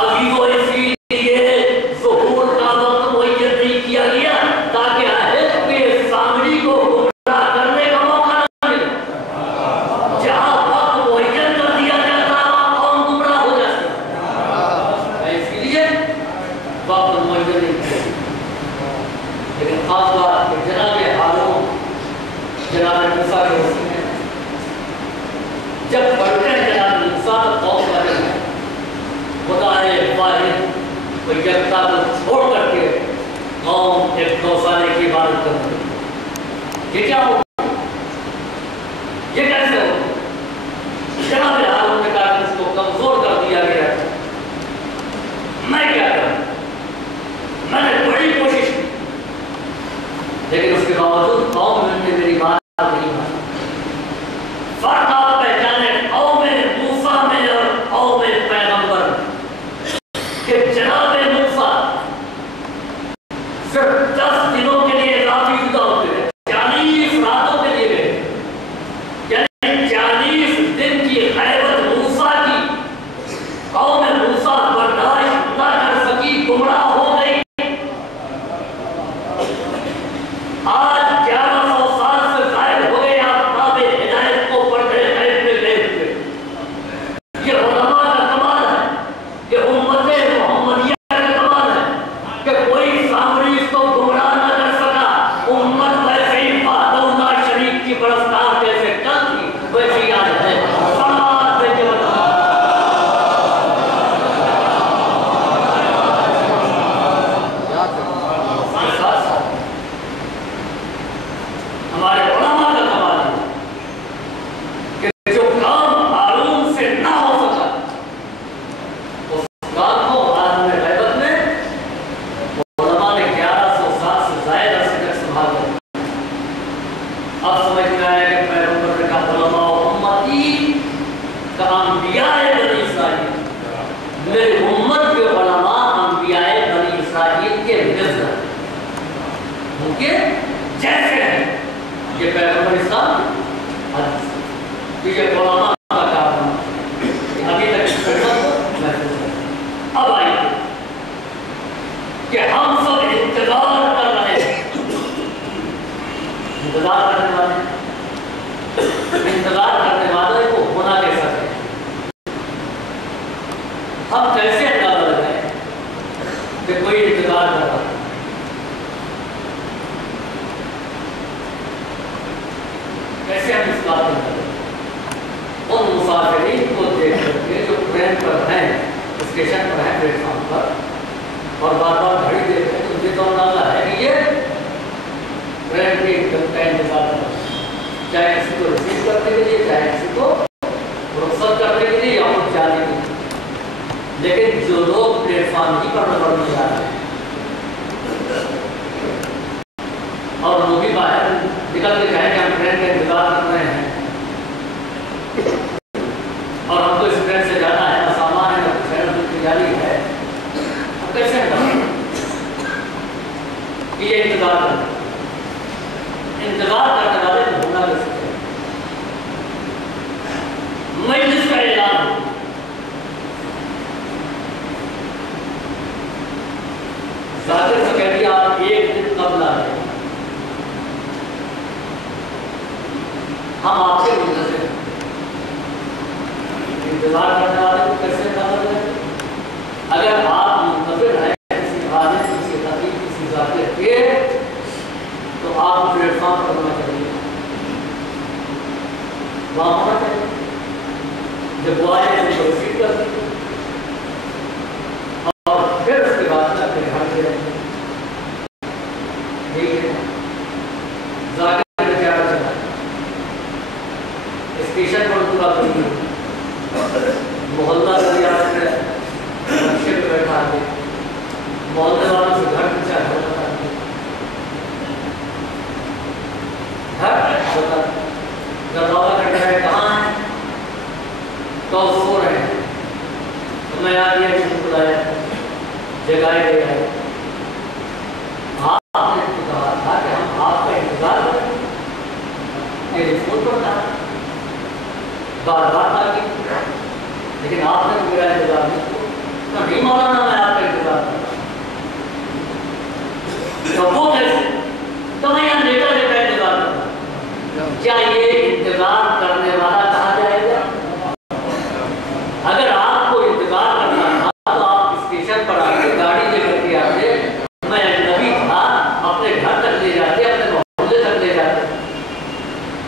ابھی وہ اسی لیے ظہور کا وقت معین نہیں کیا گیا تاکہ عہد کے سامری کو گمراہ کرنے کا موقع نہ ملے، جہاں وقت معین کر دیا جاتا وہاں قوم گمراہ ہو جاتی، اسی لیے وقت معین نہیں کیا۔ لیکن خاص بات کہ جناب ہارون جناب موسیٰ کے وسیع میں جب پڑھتے ہیں جناب موسیٰ تو قوم کا ہے خدا واحد و یکتا کو چھوڑ کر کے قوم ایک گوسالے کی عبادت کرتی ہے، یہ کیا ہو؟ یہ کیسے ہو؟ جناب ہارون نے کہا کہ اس کو کمزور کر دیا گیا، میں کیا کروں؟ میں نے بڑی کوشش کی، لیکن اس کے باوجود قوم نے میری بات نہیں مانی۔ فرق آپ پہچانے قوم موسیٰ میں اور کہ انبیاء بنی اسرائیل، میری امت کے علماء انبیاء بنی اسرائیل کے مثل ان کے جیسے ہیں. یہ پیغمبر اسلام حدیث یہ علماء کا کام ہے. ابھی تک اس خدمت کو محفوظ ہے. اب آئیے کہ ہم سب انتظار کر رہے ہیں. انتظار کرنے والے کو ہونا کیسا ہے؟ ہم کیسے اندازہ لگائیں کہ کوئی انتظار کر رہا ہے؟ کیسے ہم اس بات کو کریں؟ ان مسافرین کو دیکھ کر کے جو ٹرین پر ہیں، اسٹیشن پر ہیں، پلیٹ فارم پر، اور بار بار گھڑی دیکھ رہے ہیں، تو مجھے تو اندازہ ہے کہ یہ ٹرین کے کا انتظار کر رہا ہے، چاہے کسی کو ریسیو کرنے کے لیے، چاہے کسی کو رخصت کرنے کے لیے یا خود جانے کے لیے. لیکن جو لوگ پلیٹ فارم ہی پر پڑنے جا رہے ہیں اور وہ بھی باہر نکل کے کہیں کہ ہم ٹرین کا انتظار کر رہے ہیں اور ہم کو اس ٹرین سے جانا ہے، نہ سامان ہے، نہ کچھ ہے، نہ کچھ جاری ہے، ہم کیسے یہ انتظار کریں؟ انتظار کرنے والے کو ہونا کیسے؟ مجلس کا اعلان ہو، ذاکر سے کہہ دیا آپ ایک دن قبل آ رہے ہیں، ہم آپ کے منتظر ہیں. انتظار کرنے والے کو کیسے انتظار کریں؟ اگر آپ منتظر ہیں کسی عالم، کسی خطیب، کسی ذاکر کے، تو آپ پلیٹ فارم پر ہونا چاہیے، وہاں ہونا چاہیے. جب وہ آئے تو ریسیو کر سکتے اور پھر اس کے بعد اپنے گھر سے ٹھیک ہے. ذاکر نے کیا چلا اسٹیشن پر پورا کری محلہ دریا سے رکشے پہ بیٹھا کے محلے والوں سے گھر پوچھا گھر بتا دروازہ کھٹکا ہے، کہاں ہے؟ تو سو رہے ہیں. تو میں آ گیا کسی کو بلایا، جگائے گئے ہے. آپ نے کہا تھا کہ ہم آپ کا انتظار کریں، ٹیلی فون پر تھا، بار بار تھا کی، لیکن آپ نے میرا انتظار نہیں کیا. نہیں مولانا میں آپ کا انتظار کرتا ہوں. تو وہ کیسے؟ تو میں یہاں لیٹا لیٹا انتظار کرتا ہوں. کیا یہ انتظار کرنے والا کہا جائے گا؟ اگر آپ کو انتظار کرنا تھا تو آپ اسٹیشن پر آ کے گاڑی لے کر کے آتے، میں نبی تھا، اپنے گھر تک لے جاتے، اپنے محلے تک لے جاتے.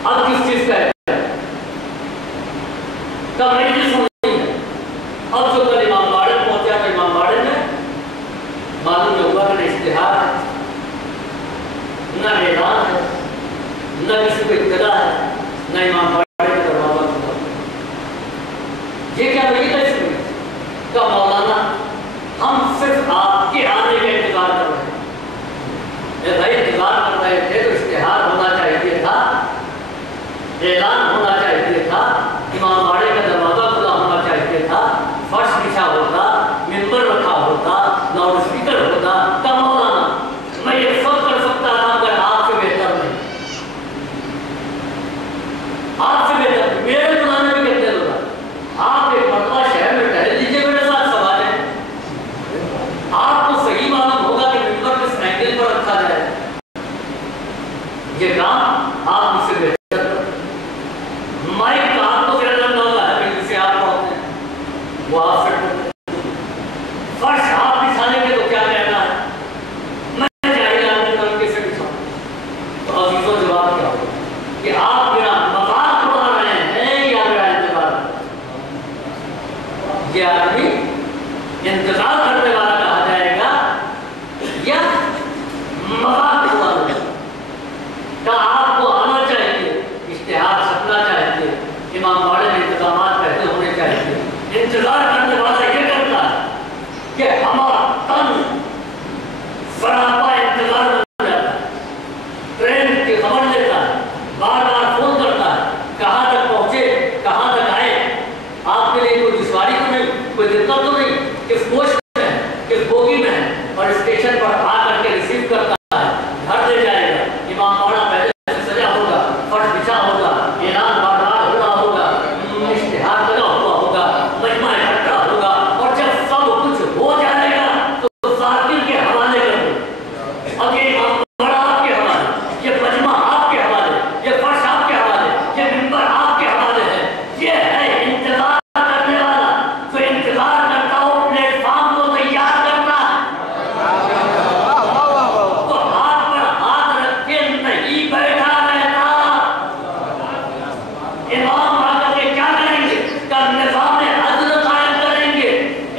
اب کس چیز کا ہے؟ کب مجلس ہونی ہے؟ اب جو کل امام باڑے پہنچا تو امام باڑے میں معلوم یہ ہوا کہ اشتہار ہے، نہ اعلان ہے، نہ کسی کو اطلاع ہے، نہ امام باڑے کا دروازہ کھلا. یہ کیا نہیں تھا اس میں کہ مولانا ہم صرف آپ کے آنے کا انتظار کر رہے ہیں. بھائی انتظار کر رہے تھے تو اشتہار ہونا چاہیے تھا، اعلان ہونا چاہیے تھا، امام باڑے کا دروازہ کھلا ہونا چاہیے تھا، فرش بچھا ہوتا، ممبر رکھا ہوتا، لاؤڈ اسپیکر ہوتا. کہ مولانا میں یہ سب کر سکتا تھا اگر آپ سے بہتر نہیں، آپ سے بہتر میرے بلانے میں کتنے لوگ ہیں. آپ ایک مرتبہ شہر میں ٹہل لیجیے میرے ساتھ سوارے، آپ کو صحیح معلوم ہوگا کہ ممبر کس اینگل پر رکھا جائے. یہ کام آپ مجھ سے بہتر کریں. مائک کا آپ کو زیادہ اندازہ ہے کہ جسے آپ پڑھتے ہیں وہ آپ سے کرتے ہیں. فرش آپ بچھانے کے تو کیا کہنا ہے؟ میں جاہل آدمی کروں کیسے بچھاؤں؟ تو عزیزوں جواب کیا ہوگا کہ آپ میرا مذاق اڑا رہے ہیں یا میرا انتظار کر رہے ہیں؟ یہ آدمی انتظار کرنے والا کہا جائے گا یا مذاق اڑا رہے ہیں؟ کہ آپ کو آنا چاہیے، اشتہار چھپنا چاہیے، امام باڑے میں انتظامات پہلے ہونے چاہیے. انتظار کرنے والا یہ کرتا ہے کہ ہمارا تن سراپا انتظار بن جاتا ہے، ٹرین کی خبر لیتا ہے، بار بار فون کرتا ہے، کہاں تک پہنچے، کہاں تک آئے. कोई दिक्कत तो नहीं, किस कोच में है, किस बोगी में है, और स्टेशन पर आ करके रिसीव करता है, घर ले जाएगा, इमाम बाड़ा पहले से सजा होगा, फर्श बिछा होगा, ऐलान बार-बार हो रहा होगा, इश्तिहार लगा हुआ होगा, मजमा इकट्ठा होगा, और जब सब कुछ हो जाएगा तो साकिर के हवाले कर दो। अब ये इमाम बाड़ा आपके हवाले, ये मजमा आपके हवाले, ये फर्श आपके हवाले, ये मिंबर आपके हवाले है। ये है इंतजार करने वाला, तो इंतजार करता हो प्लेटफॉर्म को तैयार करना, तो हाथ पर हाथ रख के नहीं बैठा रहना। इमाम आकर के क्या करेंगे? कल निज़ाम अदल कायम करेंगे।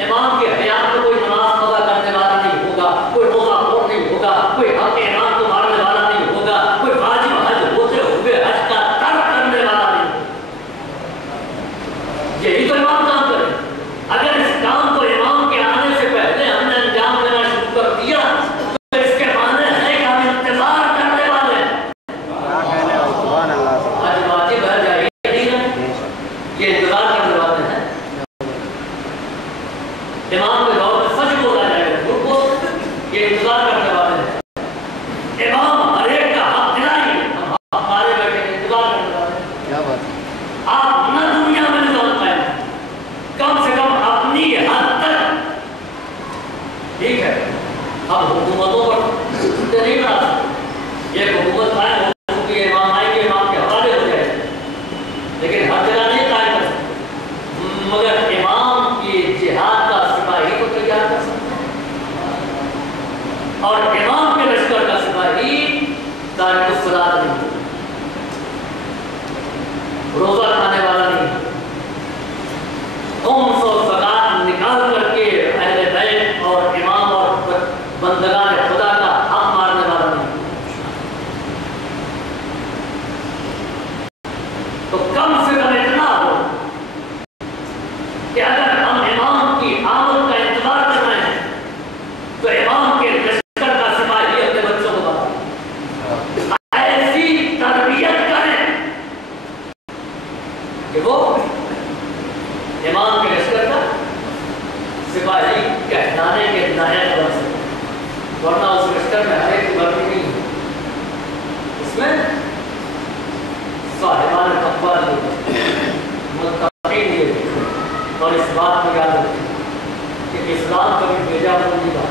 इमाम के हयात में कोई नमाज कज़ा करने वाला नहीं होगा, कोई रोजा खोर नहीं होगा, कोई हक इमाम को मारने वाला नहीं होगा, कोई वाजिब हज होते हुए हज का तर्क करने वाला नहीं होगा। यही तो इमाम काम करे। अगर इस काम को इमाम के आने से पहले हमने अंजाम देना शुरू कर दिया तो इसके माने है कि हम इंतजार करने वाले हैं। आज वाजिब है जाहिर नहीं है, ये इंतजार करने वाले हैं। इमाम के दौर में सच बोला जाएगा, झूठ बोल, ये इंतजार करने वाले हैं। इमाम हर एक का हक दिलाएंगे, हम हमारे बैठे इंतजार करने वाले हैं। क्या बात है? आप न दुनिया में निजाम कायम, कम से कम अपनी हद तक, ठीक है। अब हुकूमतों पर नहीं बना सकते, एक हुकूमत कायम हो चुकी है, इमाम आएंगे, इमाम के हवाले हो जाएंगे, लेकिन हर जगह नहीं कायम कर सकते। मगर इमाम की जिहाद का सिपाही को तैयार कर सकते हैं, और इमाम के लश्कर का सिपाही तारिकुस सलात नहीं, रोजा खाने वाला नहीं, खुम्स और ज़कात निकाल करके अहले बैत और इमाम और बंदगान खुदा का हक मारने वाला नहीं। तो कम से कम इतना हो कि अगर हम इमाम की आमद का इंतजार कर रहे हैं तो इमाम के लश्कर का सिपाही अपने बच्चों को बताओ, ऐसी तरबियत करें कि वो इमाम के लश्कर का सिपाही कहलाने के लायक बन सके। वरना उस लश्कर में हर एक वर्ग नहीं है, उसमें साहिबान तक़वा लिए, मुत्तक़ीन लिए। और इस बात को याद रखें कि इस्लाम कभी भेजा नहीं था।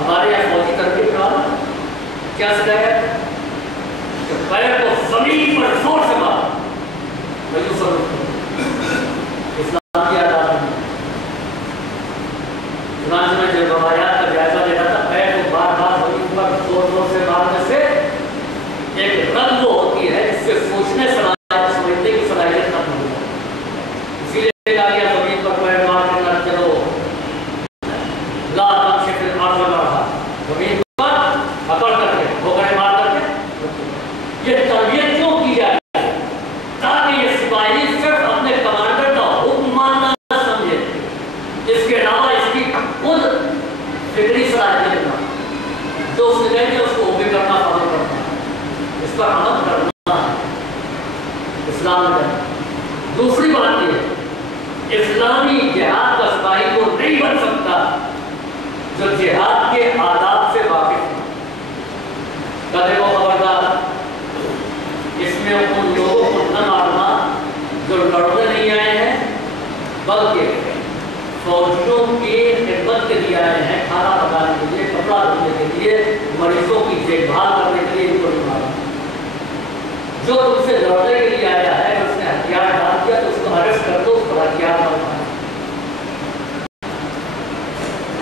हमारे यहाँ फौजी तरबियत का क्या सिखाया कि पैर को जमीन पर जोर से मारो, इस्लाम की आदत नहीं। चुनांचे में जब रवायात का जायजा लेना था, पैर को बार-बार जमीन पर जोर-जोर से मारने से एक रंग वो होती है जिससे सोचने समझने की सलाहियत खत्म हो जाती है। इसीलिए कहा गया जमीन पर पैर मार के न चलो, ला तमशी फिल अर्ज़ मरहा, जमीन पर अकड़ करके ठोकरें मार करके। ये तरबियत क्यों की जाए? ताकि ये सिपाही सिर्फ अपने कमांडर का हुक्म मानना न समझे, इसके अलावा इसकी खुद फिक्री सलाहियत ना, जो उसने कहेंगे उसको वो भी करना, फॉलो करना, इस पर अमल करना इस्लाम में। दूसरी बात ये है, इस्लामी जिहाद का सिपाही को नहीं बन सकता जो जिहाद के आदाब से वाकिफ है। कदे को खबरदार, इसमें उन लोगों को न मारना जो लड़ने नहीं आए हैं, बल्कि फौजियों की खिदमत के लिए आए हैं, खाना पकाने के लिए, कपड़ा धोने के लिए, मरीजों की देखभाल करने के लिए इनको नहीं मारना। जो तुमसे लड़ने के लिए आया है, उसने हथियार डाल दिया तो उसको अरेस्ट कर दो, उसको हथियार न उठाना।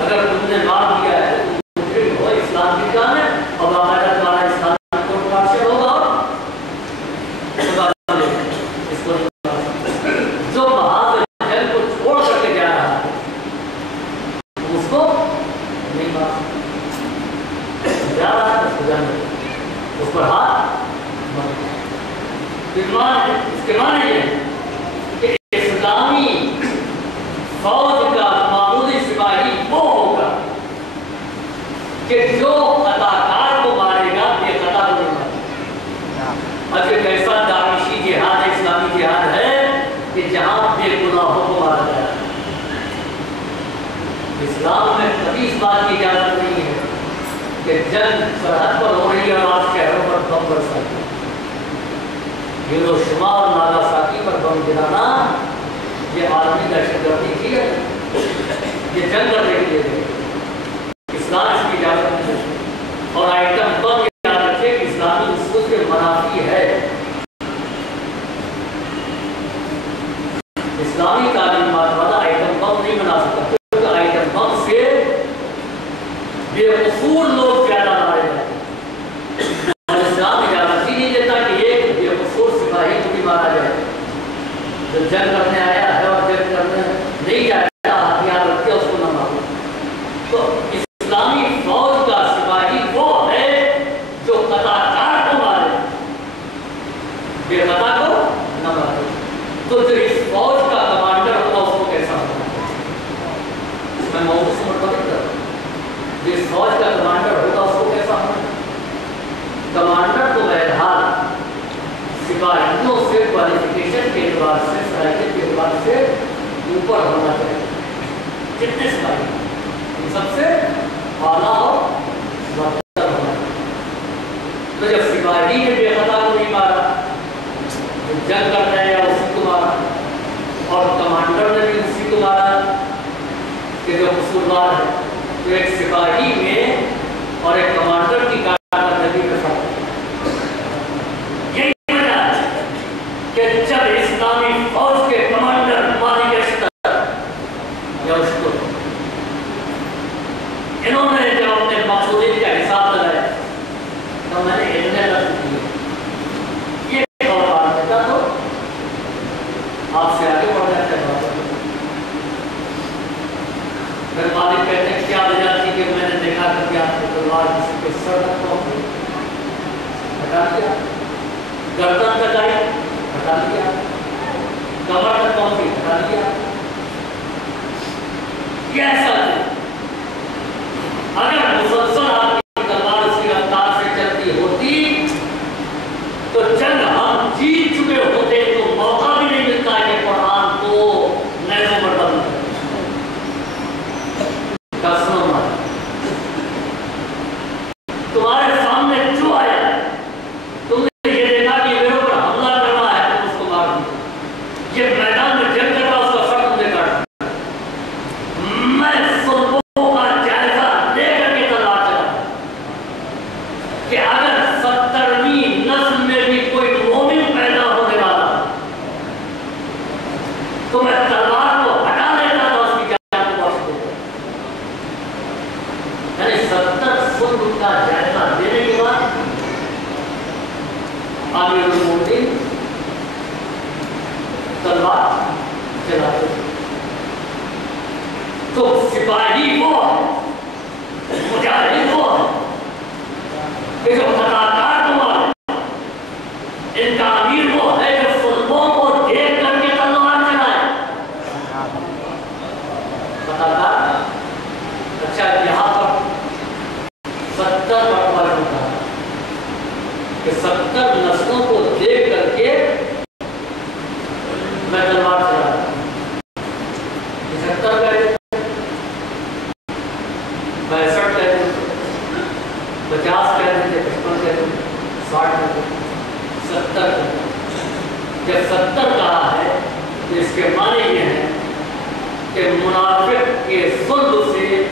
अगर तुमने मार दिया है तो तुम हो, इस्लाम की जान है, और बाकायदा तुम्हारा इस्लामिक कोर्ट मार्शल होगा, इसको जो महाज जंग को छोड़ करके जा रहा है उसको नहीं मार सकते, जा रहा है उस पर हाथ ईमान है, इसके اسلام میں کبھی اس بات کی اجازت نہیں ہے کہ جنگ سرحد پر ہو رہی ہے اور آپ شہروں پر بم برسا ہے۔ ہیروشیما اور ناگاساکی پر بم گرانا یہ عالمی دہشت گردی کی ہے، یہ جنگ کرنے کے لیے ہے۔ اسلام اس کی اجازت نہیں ہے۔ اور آئٹم بم یاد رکھے کہ اسلامی اصول کے منافی ہے۔ اسلامی تعلیمات والا آئٹم بم نہیں بنا سکتا، کیونکہ آئٹم بم سے بے قصور لوگ زیادہ مارے جائیں، اور اسلام اجازت ہی نہیں دیتا کہ ایک بے قصور سپاہی کو بھی مارا جائے جو جنگ کرنے آیا ہے اور جنگ کرنے نہیں آیا ہتھیار رکھ کے اس کو نہ مارو۔ تو اسلامی فوج کا سپاہی وہ ہے جو قطع کار کو مارے، بے قطع کو نہ مارے۔ تو جو اس فوج کا کمانڈر ہوگا اس کو کیسا ہوگا؟ میں موضوع سے مرتبط کروں، جس فوج کا کمانڈر ہوگا اس کو کیسا ہوگا؟ کمانڈر تو بہرحال سپاہیوں سے کوالیفیکیشن کے اعتبار سے، صلاحیت کے اعتبار سے اوپر ہونا چاہیے۔ کتنے سپاہی ان سب سے اعلیٰ اور بہتر ہونا چاہیے۔ تو جب سپاہی نے بے خطا کو نہیں مارا، جنگ کر رہے ہیں اسی کو مارا، اور کمانڈر نے بھی اسی کو مارا کہ جو قصوروار ہے، تو ایک سپاہی میں اور ایک کمانڈر کی کارکردگی کا فرق ہے۔ یہی وجہ ہے کہ جب اسلامی فوج کے کمانڈر مالک اشتر یا اشتر انہوں نے جب اپنے مقصودین کا حساب لگایا تو میں نے اتنے لفظ کیے، یہ اور بات دیتا تو آپ سے آگے بڑھ جاتے ہیں۔ پھر مالک کہتے ہیں کیا وجہ تھی کہ میں نے دیکھا کہ آپ کی تلوار کسی کے سر تک پہنچ گئی، ہٹا دیا، گردن تک آئی، ہٹا دیا، کمر تک پہنچی، ہٹا دیا۔ کیسا ہے؟ اگر مسلسل آپ کی تلوار اس کی رفتار سے چلتی ہوتی تو جنگ ہم جیت چکے ہوتے، تو موقع بھی نہیں ملتا کہ قرآن کو نیز و مردہ میں قسم تمہارے سامنے جو آیا تم نے یہ دیکھا کہ میرے اوپر حملہ کر رہا ہے، تم اس کو مار دیا۔ یہ میدان میں جنگ کر رہا اس کا سر تم نے کاٹا۔ میں صلبوں کا جائزہ لے کر کے تلوار چلا کہ اگر 70ویں نسل میں بھی کوئی مومن پیدا ہونے والا تو میں تلوار کو ہٹا لیتا تھا، اس کی جان کو بخش دیتا۔ یعنی 70 صلب کا جائزہ لینے کے بعد امیر المومنین تلوار چلاتے۔ تو سپاہی وہ ہے، مجاہد وہ ہے کہ جو خطاکار کو مارے، ان کا امیر وہ ہے جو صلبوں کو دیکھ کر کے تلوار چلائے۔ خطاکار اچھا یہاں پر 70 مرتبہ ہوتا ہے کہ 70 نسلوں کو دیکھ کر کے میں تلوار چلا رہا ہوں۔ 75 کہتے ہیں، 65 کہتے ہیں، 50 کہتے ہیں، 55 کہتے ہیں، 60 کہتے ہیں، 70 کہتے ہیں۔ جب 70 کہا ہے تو اس کے معنی یہ ہے کہ منافق کے صلب سے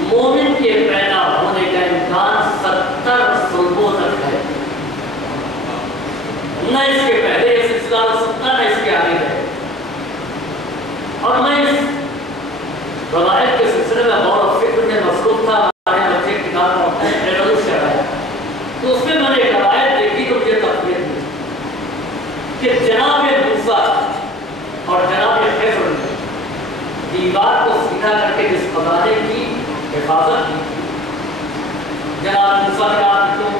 مومن کے پیدا ہونے کا امکان 70 صلبوں تک ہے، نہ اس کے پہلے یہ سلسلہ ہو سکتا، نہ اس کے آگے ہے۔ اور میں اس روایت کے سلسلے میں غور و فکر میں مصروف تھا، ہمارے بچے کی کتاب پڑھتے ہیں ریولوشن ہے، تو اس میں نے ایک روایت دیکھی تو مجھے تقریر دی کہ جناب موسیٰ اور جناب خضر نے دیوار کو سیدھا کر کے جس خزانے کی حفاظت کی، جناب موسیٰ نے کہا کہ تم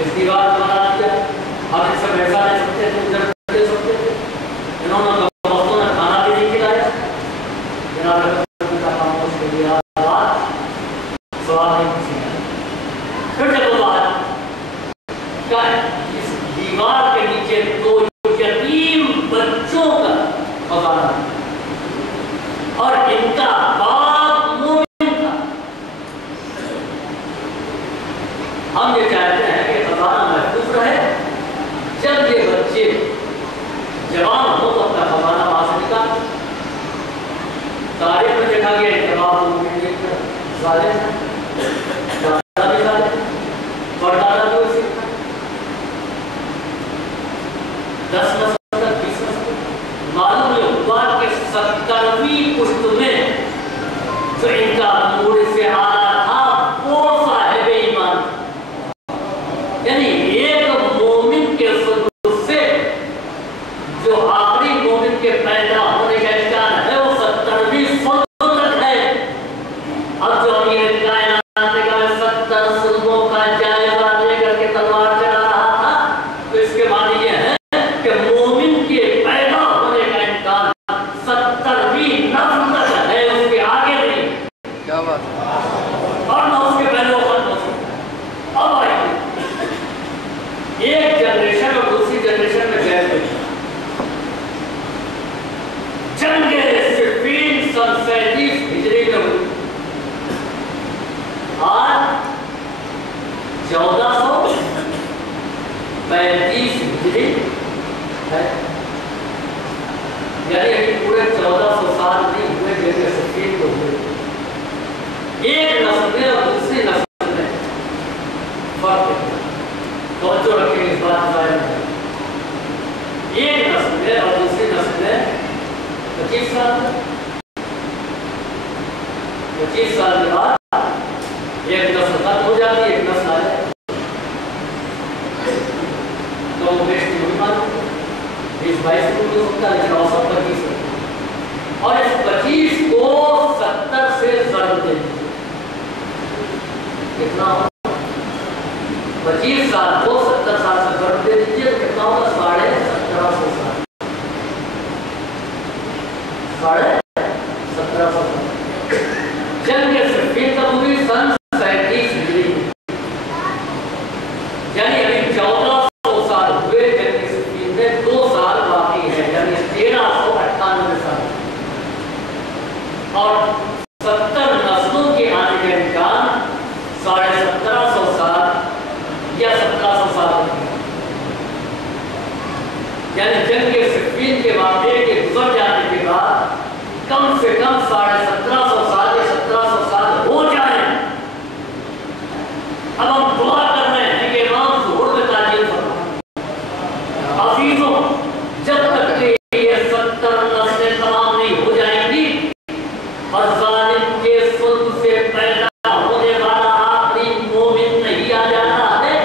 اس دیوار کو بنا دیا، ہم ان سے پیسہ لے سکتے تھے، ادھر دے سکتے تھے، انہوں نے وقتوں نے کھانا بھی نہیں کھلایا، جناب کا خاموش کر دیا، سوال نہیں پوچھے۔ پھر جب وہ بات کہ اس دیوار کے نیچے 2 یتیم بچوں کا خزانہ اور ان کا باپ ظالم دادا بھی ظالم اور دادا بھی اسی 10 نسل تک 20 نسل معلوم یہ ہوا کہ 70ویں پشت میں جو ان کا نور سے آ رہا تھا وہ صاحب ایمان، یعنی ایک مومن کے صدر سے جو آخری مومن کے پیدا ہونے کا امکان ہے وہ 70ویں صدر تک ہے۔ اب جو امیر کائنات نے کہا 70 صدروں کا جائزہ لے کر کے تلوار چلا رہا تھا، تو اس کے معنی یہ ہے کہ مومن کے پیدا ہونے کا امکان 70ویں نسل تک ہے، اس کے آگے نہیں۔ کیا بات ہے؟ اور نہ اس کے پہلے وقت ہو سکتا۔ اب آئیے ایک جنریشن اور دوسری جنریشن میں گئے ہوئے جنگ صفین سن 37 ہجری میں ہوئی، آج 1435 ہجری ہے، یعنی ابھی پورے 1400 سال نہیں ہوئے جنگ صفین کو ہوئے۔ ایک نسل میں اور دوسری نسل میں فرق ہے، توجہ رکھیں اس بات ظاہر ہے۔ ایک نسل میں اور دوسری نسل میں 25 سال کے بعد ایک نسل ختم ہو جاتی ہے، ایک نسل آ جاتی ہے، تو وہ بیشتی ہوئی مانتی 20-22 ہو سکتا ہے، لیکن اوسط 25 ہے، اور اس 25 کو 70 سے ضرب دے دیجیے، کتنا ہوگا؟ 25 سال کو 70 سال سے ضرب دے دیجیے تو کتنا ہوگا؟ 1750 سال، 1750 سال۔ جنگ صفین کب ہوئی؟ سن 37 ہجری، یعنی ابھی 1400 سال ہوئے جنگ صفین میں، 2 سال باقی ہے، یعنی 1398 سال، اور 70 نسلوں کے آنے کا امکان 1750 سال یا 1700 سال، یعنی جنگ صفین کے واقعے کے گزر جانے کے بعد کم سے کم 1750 سال یا 1700 سال ہو جائیں۔ اب ہم دعا کر رہے ہیں کہ امام ظہور میں تعجیل فرمائیں۔ عزیزوں، جب تک کہ یہ 70 نسلیں تمام نہیں ہو جائیں گی اور ظالم کے سلب سے پیدا ہونے والا آخری مومن نہیں آ جاتا ہے،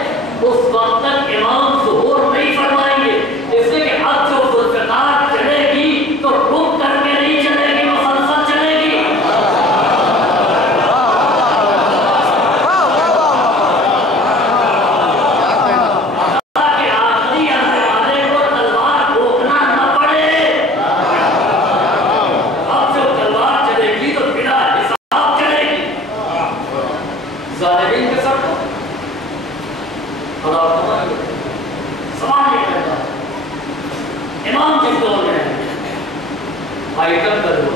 اس وقت تک امام ظہور نہیں فرمائیں گے، اس لیے کہ اب جو ذوالفقار چلے گی تو رک کر کے نہیں چلے گی، مسلسل چلے گی۔ تاکہ آخری آنے والے کو تلوار روکنا نہ پڑے۔ اب جو تلوار چلے گی تو بلا حساب چلے گی، ظالمین کے سر کو خدا فرمائے سوال یہ کرتا ہے، امام کس دور میں ہے؟ آئٹم کا دور،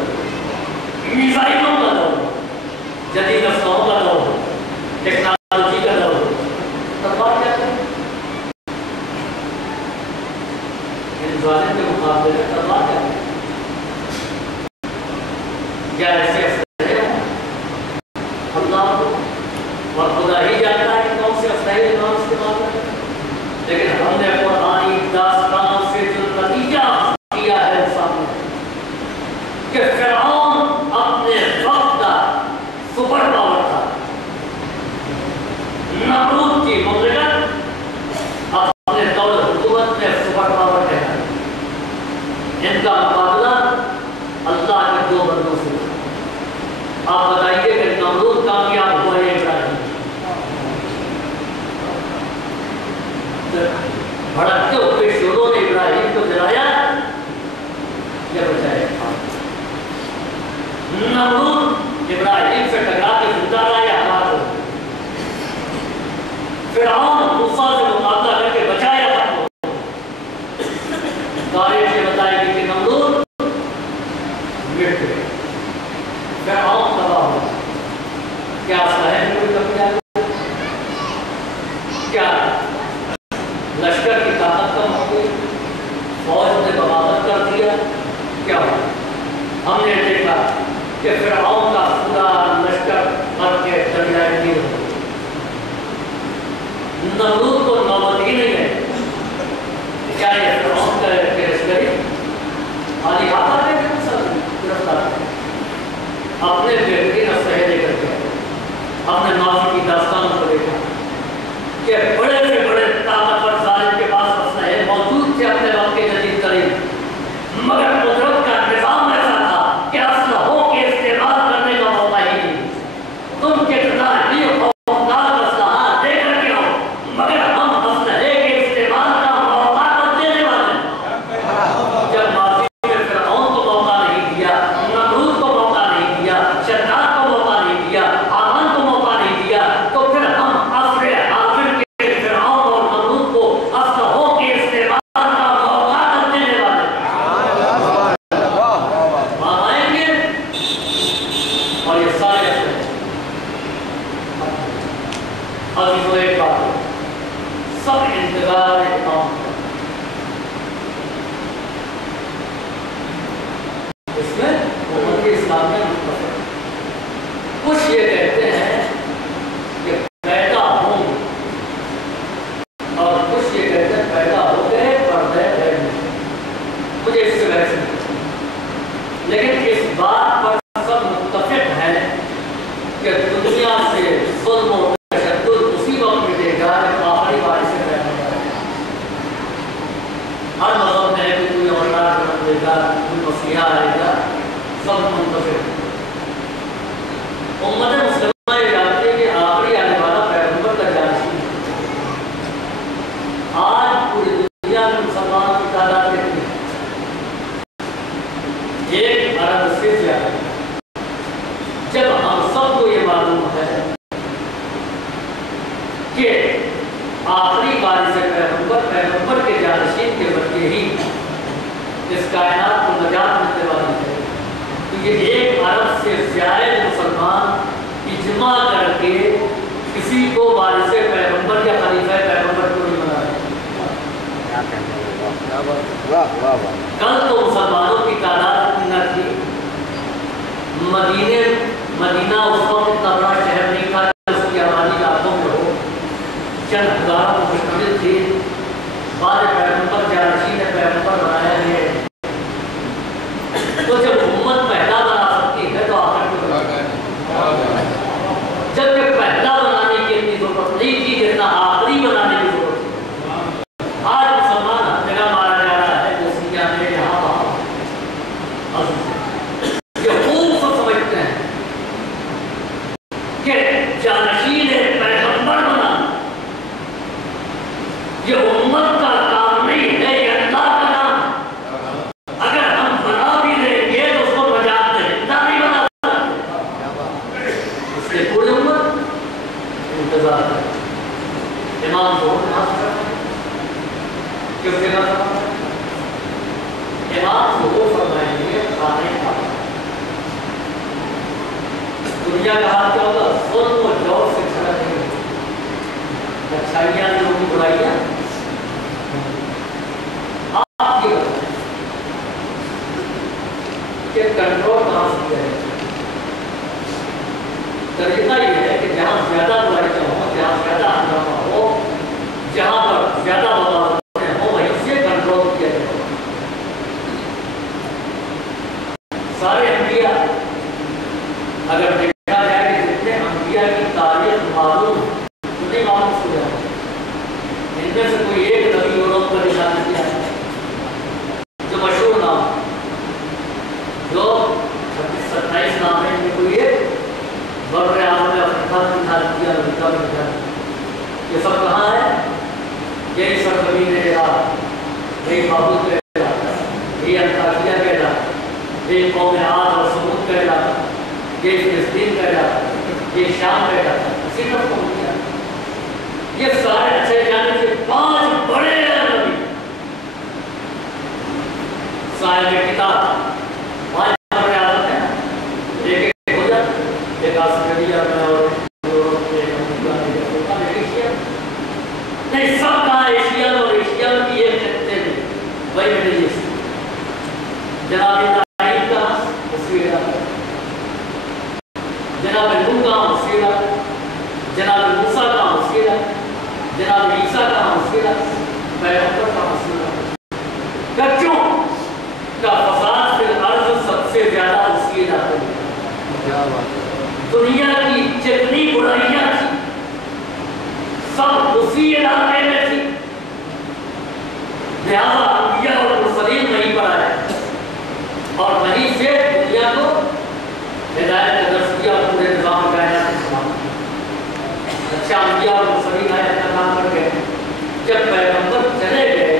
میزائلوں کا دور، جدید افسروں کا دور، ٹیکنالوجی کا دور، تلوار کیا کریں؟ ان ظالم کے مقابلے میں تلوار کیا کریں؟ کیا ایسے اسلحے ہوں؟ اللہ کو اور خدا ہی جانتا ہے کہ کون سے اسلحے امام استعمال کریں، لیکن ہم نے قرآنی داستان سے جو نتیجہ کیا ہے سامنے کہ فرعون اپنے وقت کا سپر پاور تھا، نمرود کی مملکت اپنے دور حکومت میں سپر پاور کہتا ہے۔ ان کا مقابلہ اللہ کے 2 بندوں سے، آپ بتائیے کہ نمرود کامیاب ہوا ہے ابراہیم؟ بھڑکتے ہوئے شعلوں نے ابراہیم کو جلایا یا بچایا؟ نمرود ابراہیم سے ٹکرا کے زندہ رہا یا ہلاک ہو؟ فرعون موسیٰ سے مقابلہ کر کے بچایا ختم ہو؟ تاریخ یہ بتائے گی کہ نمرود مٹ گئے، فرعون تباہ ہو گیا۔ کیا اسلحے میں کوئی کمی آ گئی؟ کیا لشکر کی طاقت کم ہو گئی؟ فوج نے بغاوت کر دیا؟ کیا ہوا؟ ہم نے دیکھا کہ فرعون کا پورا لشکر नमरूद को नौबत ही नहीं है, बेचारे फिरौन का गिरफ्तारी आली हाथा ने गिरफ्तार अपने बेहतरीन असलहे लेकर के अपने माफी की दास्तान को देखा कि बड़े से बड़े ताकतवर जालिम के पास असलहे मौजूद थे अपने वक्त के जदीद तरीन, मगर कुदरत का निजाम ऐसा था कि असलहों के इस्तेमाल करने का मौका ही नहीं। तुम कितना ही खौफनाक असलहा लेकर के आओ, मगर हम असलहे के इस्तेमाल का मौका तो देने वाले हैं। जब माजी में फिरौन को मौका नहीं दिया, नमरूद को मौका नहीं दिया, शद्दाद को मौका नहीं दिया, हामान को मौका नहीं दिया, तो फिर हम असरे हाजिर के फिरौन और नमरूद को असलहों के इस्तेमाल का मौका तो देने वाले हैं। वहाँ आएंगे और ये सारे असलहे अभी तो एक बात है, सब इंतजार इमाम का। इसमें उम्मत इस्लाम में मुख्तलिफ कुछ ये कहते हैं कि पैदा होंगे और कुछ ये कहते हैं पैदा हो गए पर्दे गए नहीं। मुझे इससे बहस नहीं, लेकिन इस बात पर सब मुत्तफिक हैं कि दुनिया से जुल्म और तशद्दुद उसी वक्त मिटेगा जब आखिरी बारिश से पैदा होगा। हर मज़हब में है कि कोई औलाद जन्म देगा, कोई मसीहा आएगा, सब मुत्तफिक। उम्मत मुस्लिमा ये जानती है कि आखिरी आने वाला पैगंबर का जानशी है। आज पूरी दुनिया में मुसलमानों की तादाद कितनी है? 1 अरब से ज्यादा। जब हम सबको ये मालूम है कि आखिरी बारिश से पैगंबर के जानशीन के बच्चे ही इस कायनात को नजात मिलने वाली है, तो ये 1 अरब से ज्यादा मुसलमान इजमा करके किसी को वारिस पैगंबर या खलीफा पैगंबर को नहीं बना रहे। कल तो मुसलमानों की तादाद इतनी न थी, मदीना उस वक्त इतना बड़ा शहर नहीं था, उसकी आबादी लाखों में हो, चंद हजारों को मुश्तमिल थी। बाद पैगंबर जानशीन ने पैगंबर बनाया है, तो जब उम्मत पहला बना सकती है तो आखिर को जब कि पहला बनाने की इतनी जरूरत नहीं थी जितना आखिरी बनाने की जरूरत थी। आज मुसलमान हर जगह मारा जा रहा है, बोस्निया में, यहाँ वहाँ। ये खूब सब समझते हैं कि जानशीन पैगंबर बना ये उम्मत का काम नहीं है, ये अल्लाह का काम है। अगर हम बना भी देंगे तो उसको मजाक में जिंदा नहीं बना सकते, इसलिए पूरी उम्मत इंतजार करे। इमाम को क्यों फिक्र इमाम को वो फरमाएंगे खाने का दुनिया का हाथ क्या होगा? जुल्म और जौर से खड़ा नहीं होगा, अच्छाइयाँ लोगों की बुराइयाँ। आप ये बताएं कि कंट्रोल कहाँ से किया है? तरीका ये है कि जहाँ ज्यादा बुराइयाँ हो, जहाँ ज्यादा हंगामा हो, जहाँ पर ज्यादा बगावतें हो, वहीं से कंट्रोल किया जाए। सारे अंबिया अगर देखा जाए कि जितने अंबिया की तारीख मालूम उन्हें मालूम हो जाए, इनमें से कोई एक नबी यूरोप का निशान किया है जो मशहूर नाम, जो 26-27 नाम है, इनमें कोई एक बर्रे आज़म में अफ्रीका में निशान किया, अमेरिका में निशान। ये सब कहाँ है? यही सरजमीन है इराक, यही बाबूल का इलाका, यही अंताकिया का इलाका, यही कौम आद और समूद का इलाका, ये फिलिस्तीन का इलाका, ये शाम का इलाका, इसी तरफ पहुँच गया। ये सारे अच्छे जाने के 5 बड़े नबी साहिब किताब वहाँ बड़े आदत है, एक हो जाए, एक ऑस्ट्रेलिया में और यूरोप में, अमेरिका में, एशिया नहीं, सब कहाँ एशिया और एशिया की एक खत्ते में वही मिडिल ईस्ट। जनाब इब्राहीम का उसी इलाका, जनाब नूह का उसी इलाका, जनाब मूसा का उसी इलाका, जनाब पैगंबर का मसला क्या क्यों का फसाद से अर्ज सबसे ज्यादा उसी इलाके में दुनिया की जितनी बुराइयां थी सब उसी इलाके में थी। लिहाजा अंबिया और मुरसलीन वहीं पर आए और वहीं से दुनिया को हिदायत का दर्श दिया और पूरे निजाम कायनात को संभाला। अच्छा अंबिया और मुरसलीन आए अपना काम कर गए। जब पैगंबर चले गए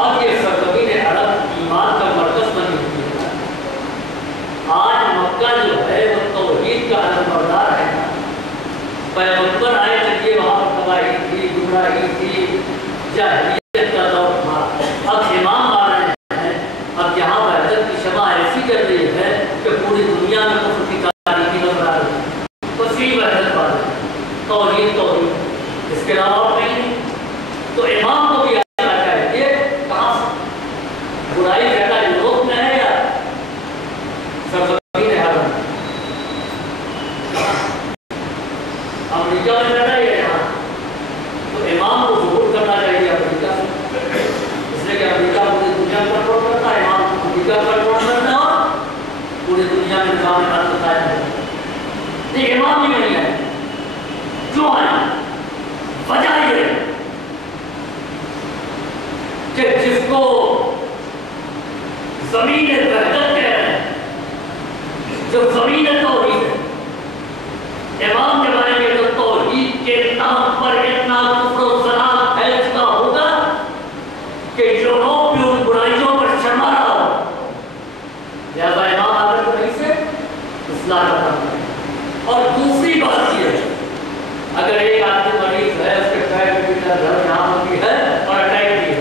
अब ये सरजमीन अरब ईमान का मरकज बनी हुई है। आज मक्का जो है वो तौहीद का अलमबरदार है। पैगंबर आए जब ये वहाँ तबाही थी, गुमराही थी, जाहिलियत का दौर था। अब इमाम आ रहे हैं, अब यहाँ वहदत की शमा ऐसी कर रही है कि पूरी दुनिया में कुफ्र की तारीखी नजर आ रही है। वसी वहदत वाले तौहीद तौहीद, इसके अलावा और नहीं। तो इमाम को भी आना चाहिए कहाँ से? बुराई ज्यादा यूरोप में है या सरजमीन हरम अमेरिका में ज्यादा है यहाँ? तो इमाम को ज़ुहूर करना चाहिए अमेरिका से, इसलिए कि अमेरिका पूरी दुनिया पर कंट्रोल करता है। इमाम अमेरिका पर कंट्रोल करना और पूरी दुनिया में निजाम कायम करता है। नहीं इमाम ही नहीं है। क्यों आए? वजह ये कि जिसको ज़मीन वहदत कह रहे हैं, जो ज़मीन तौहीद है, इमाम जब आएंगे तो तौहीद के नाम पर इतना कुफ्र और ज़लाल फैल चुका होगा कि यूरोप भी उन बुराइयों पर शर्मा रहा हो। लिहाजा इमाम आकर तो नहीं से इस्लाह का काम करें। और दूसरी बात ये है, अगर एक आदमी मरीज है, उसके पैर में दर्द यहाँ पर भी है और अटैक भी है,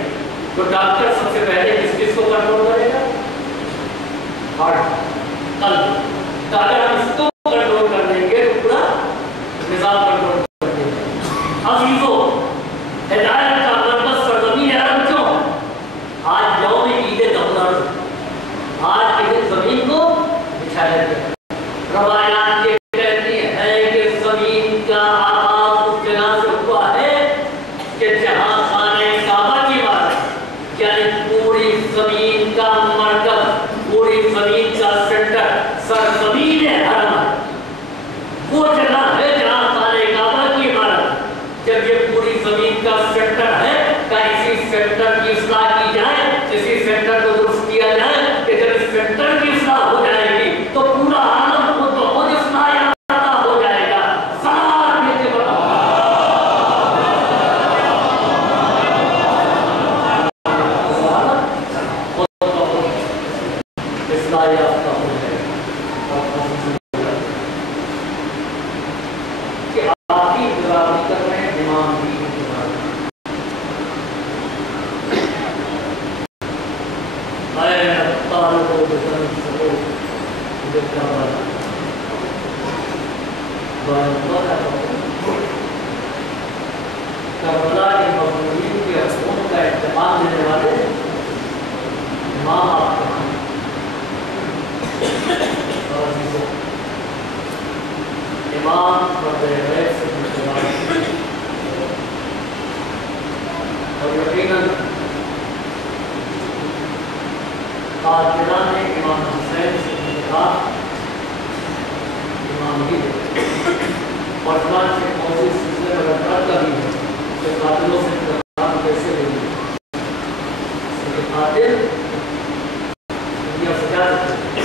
तो डॉक्टर सबसे पहले किस चीज को कंट्रोल करेगा? हार्ट, कल्ब। तो अगर हम इसको कंट्रोल कर देंगे तो पूरा निजाम कंट्रोल कर देंगे। अजीजों, हिदायत का मरकज सरजमीन अरब क्यों? आज यौम ईद दमदर, आज के दिन जमीन को बिछाया गया। रवायात ये कहती है कि जमीन का आगाज उस जगह से हुआ है कि जहां खाने काबा की बात, यानी पूरी जमीन का मरकज, पूरी जमीन का सेंटर सरजमीन हरम, वो जगह है जहां खाने काबा की इमारत। जब ये पूरी जमीन का सेंटर है तो इसी सेंटर की इस्लाह की जाए, इसी सेंटर को दुरुस्त किया जाए कि जब इस सेंटर की इस्लाह हो जाएगी तो पूरा आलम खुद ब खुद इस्लाह याफ्ता हो जाएगा। साथ मिलकर इस्लाह याफ्ता हो जाएगा। कि आप ही इंतज़ार कर रहे हैं, इमाम भी इंतज़ार कर रहे हैं। करबला के मज़लूमीन के हुकूम का इत्तेमाम देने वाले इमाम आपके हैं। और अज़ीज़ों, इमाम पर्दे गैब से इंतज़ार और यकीनन कातिलान ने इमाम हुसैन से इंतज़ार इमाम ही है। और कुरान से मौजूद सिलसिले में रखा भी है कि कातिलों से इंतज़ार कैसे लेंगे। कातिल दुनिया सजा सकते,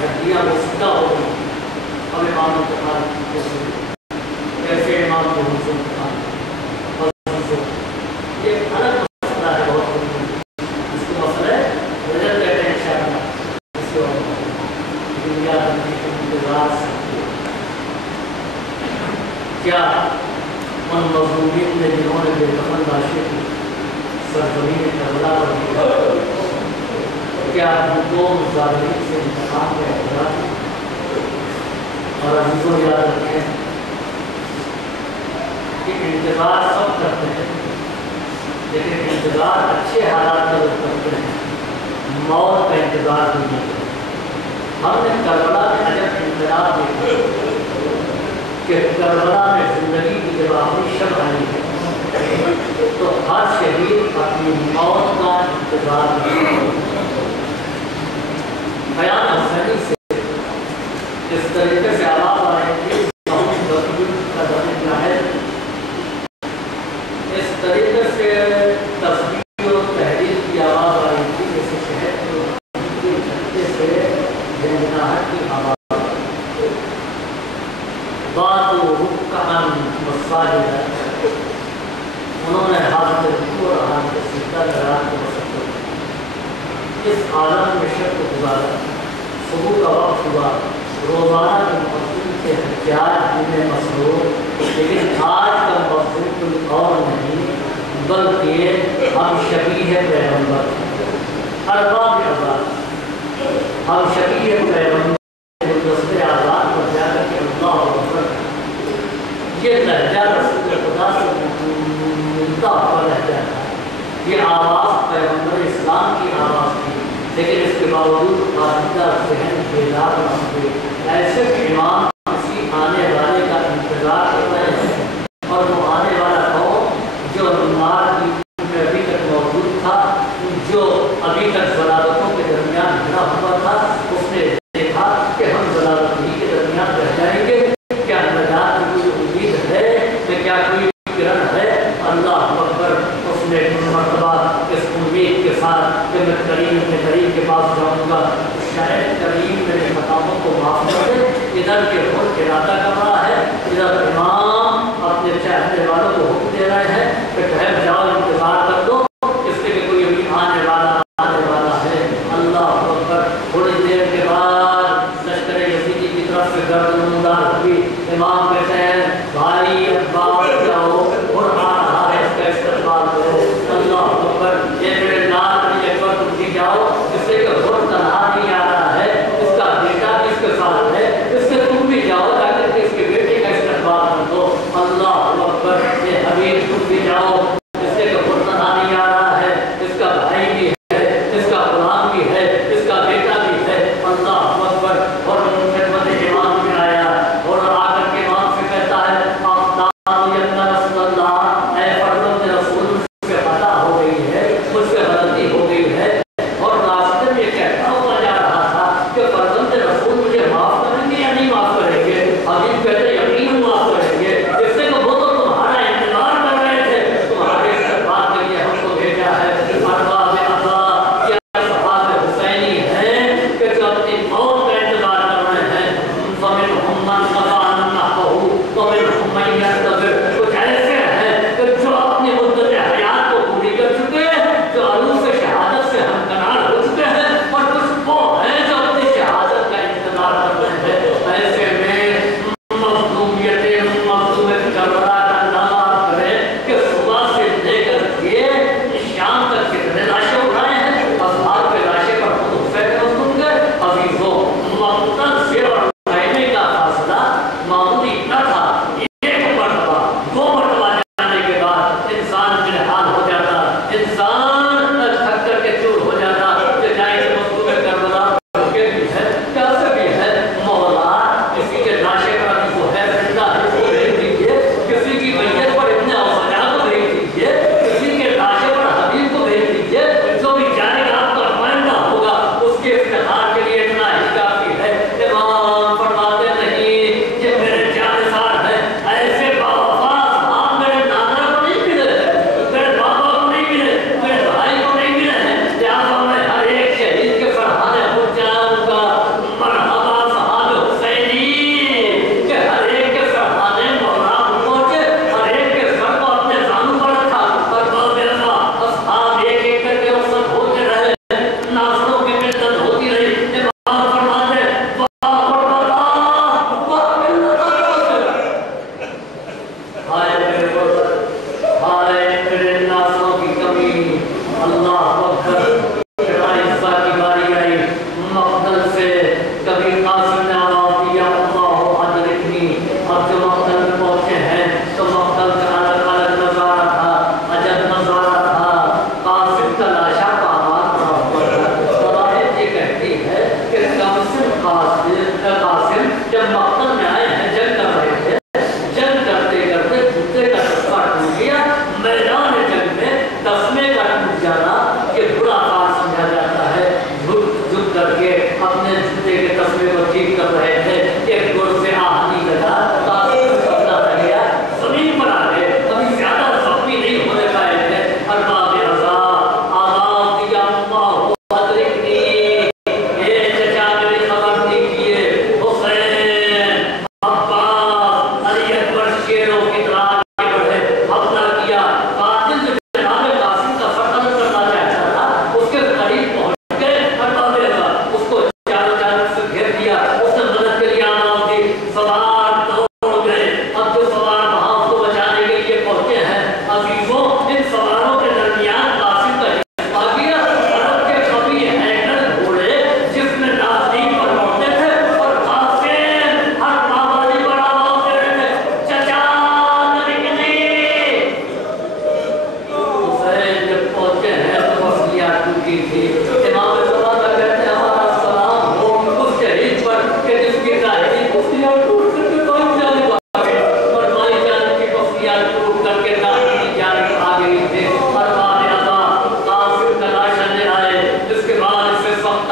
हड्डियाँ वो सीधा हो गई, अब इमाम इंतज़ार कैसे इमाम को हमसे इंतज़ार। और ये अलग मसला है, बहुत बड़ी इसको मसला है रजत कहते हैं शायद, इसको दुनिया इंतज़ार सकते। क्या उन मज़लूमीन ने जिन्होंने बेदखल लाशें की सरजमीन करबला पर किया, क्या दो ज़ालिमीन से इंतकाम का एतराज़? और अज़ीज़ों याद रखें कि इंतज़ार सब करते हैं, लेकिन इंतज़ार अच्छे हालात का जब करते हैं, मौत का इंतज़ार नहीं करते। हमने करबला में अजब इंतज़ार देखा कि करबला में ज़िंदगी की जब आखिरी शब आई है تو ہر شہید اپنی موت کا انتظار بیان حسینی سے اس طریقے سے آواز آئے گی کا ذریعہ ہے، اس طریقے سے تصویر و تحریر کی آواز آئے گی جیسے شہر کے جھٹکے سے جنگناہٹ کی آواز بات و حکم مساجد، انہوں نے ہاتھ رکو اور ہاتھ سیدھا لگا کے مسجد اس عالم میں شک گزارا، صبح کا وقت ہوا، روزانہ کے مؤذن کے حجاج میں مسرور، لیکن آج کا مؤذن کوئی اور نہیں بلکہ ہم شبیہ پیغمبر، ارباب آزاد، ہم شبیہ پیغمبر دست آزاد پر جا کر کے اللہ اکبر، یہ لہجہ رسول خدا سے ملتا ہوا لہجہ ہے، یہ آواز پیغمبر اسلام کی آواز تھی، لیکن اس کے باوجود آزادہ ذہن بیدار نہ ہوئے، ایسے امام کسی آنے والے کا انتظار کر رہے ہیں، اور وہ آنے والا قوم جو نمار میں ابھی تک موجود تھا، جو ابھی تک ضلالتوں کے درمیان گھرا ہوا تھا، اس نے دیکھا کہ ہم ضلالت ہی کے درمیان رہ جائیں گے، کیا نجات کی کوئی امید ہے کہ کیا کوئی کرن ہے؟ اللہ اکبر، اس نے مرتبہ اس امید کے ساتھ کہ میں کریم کے پاس جاؤں گا، شاید کریم میرے خطاؤں کو معاف کر دے، ادھر کے خود ارادہ کر رہا ہے، ادھر امام اپنے چاہنے والوں کو حکم دے رہے ہیں کہ ٹھہر جاؤ، انتظار کر دو، اس لیے کہ کوئی ابھی آنے والا ہے۔ اللہ اکبر، تھوڑی دیر کے بعد لشکر یزیدی کی طرف سے گرد نمودار ہوئی، امام کہتے ہیں بھائی اباس جاؤ اور آ رہا ہے، اس کا استقبال کرو۔ اللہ اکبر، یہ میرے نال علی اکبر تم بھی جاؤ، اس لیے کہ خود تنہا نہیں آ رہا ہے، اس کا بیٹا بھی اس کے ساتھ ہے، اس سے تم بھی جاؤ تاکہ اس کے بیٹے کا استقبال کر دو۔ اللہ اکبر، یہ حبیب تم بھی جاؤ، اس لیے کہ خود تنہا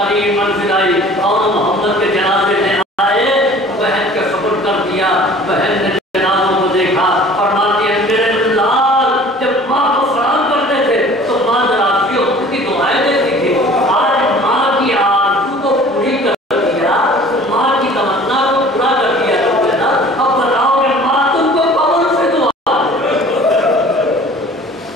तरीन मंजिल आई और मोहम्मद के जनाजे में आए, बहन के सब्र कर दिया, बहन ने जनाजों को देखा, फरमाती है मेरे लाल जब माँ को सलाम करते थे तो माँ नाराजियों की दुआएं देती थी, आज माँ की आरज़ू को पूरी कर दिया, माँ की तमन्ना को पूरा कर दिया तुमने ना, अब बताओ कि माँ तुमको कौन से दुआ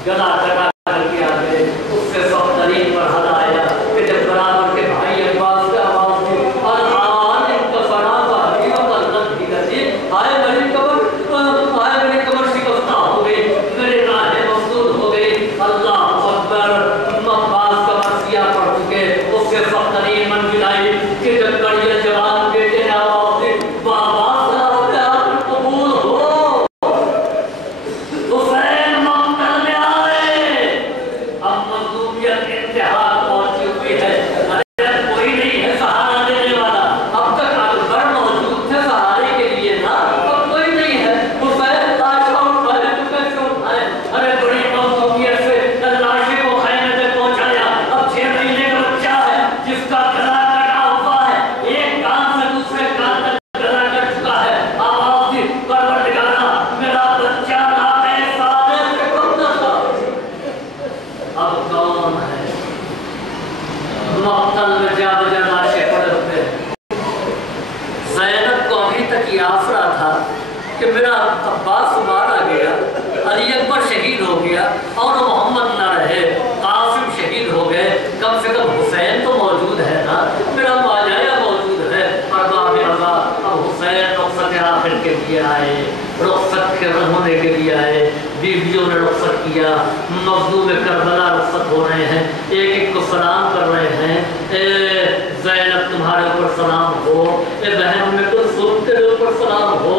गला चढ़ा करके आ गए। उससे सब तरीन पर हद आया कि जब बराबर के भाई अब्बास से आवाज दी और आवाज इनका बड़ा भाई और कलम की गति आए मेरी कमर शिकस्ता हो गई, मेरे राहें मफसूल हो गई। अल्लाह अकबर, अब्बास का मरसिया पढ़ चुके, उससे सब तरीन मंजिल आई कि जब कड़िया जवान बेटे ने आवाज दी बाबा साहब कबूल हो, हुसैन मक्तल में आए। अब मजलूमियत इंतहा पहुंची हुई है, अरे कोई नहीं है सहारा देने वाला, अब तक अकबर मौजूद थे सहारे के लिए ना, अब कोई नहीं है। हुसैन लाशा उठाए तो कैसे उठाए, अरे बड़ी मजलूमियत से लाशे को खैमे में पहुंचाया। अब 6 महीने का बच्चा है जिसका गला कटा हुआ है, एक कान से दूसरे कान तक गला कट चुका है। आवाज दी परवरदिगारा मेरा बच्चा नापैसाने से कब तक था। अब कौन है मक्तल में जा बजा लाशें पड़े हुए। ज़ैनब को अभी तक ये आसरा था कि मेरा अब्बास मारा गया, अली अकबर शहीद हो गया और मोहम्मद न रहे, कासिम शहीद हो गए, कम से कम हुसैन तो मौजूद है ना, मेरा माजाया मौजूद है। अरबाब अज़ा अब हुसैन रुख़्सत आखिर के लिए आए, रुख़्सत के होने के लिए आए, बीवियों ने रुख़्सत किया, मज़लूम करबला रुख़्सत हो रहे हैं, एक एक को सलाम कर रहे हैं। ज़ैनब तुम्हारे ऊपर सलाम हो, बहन में तो सुन तेरे ऊपर सलाम हो,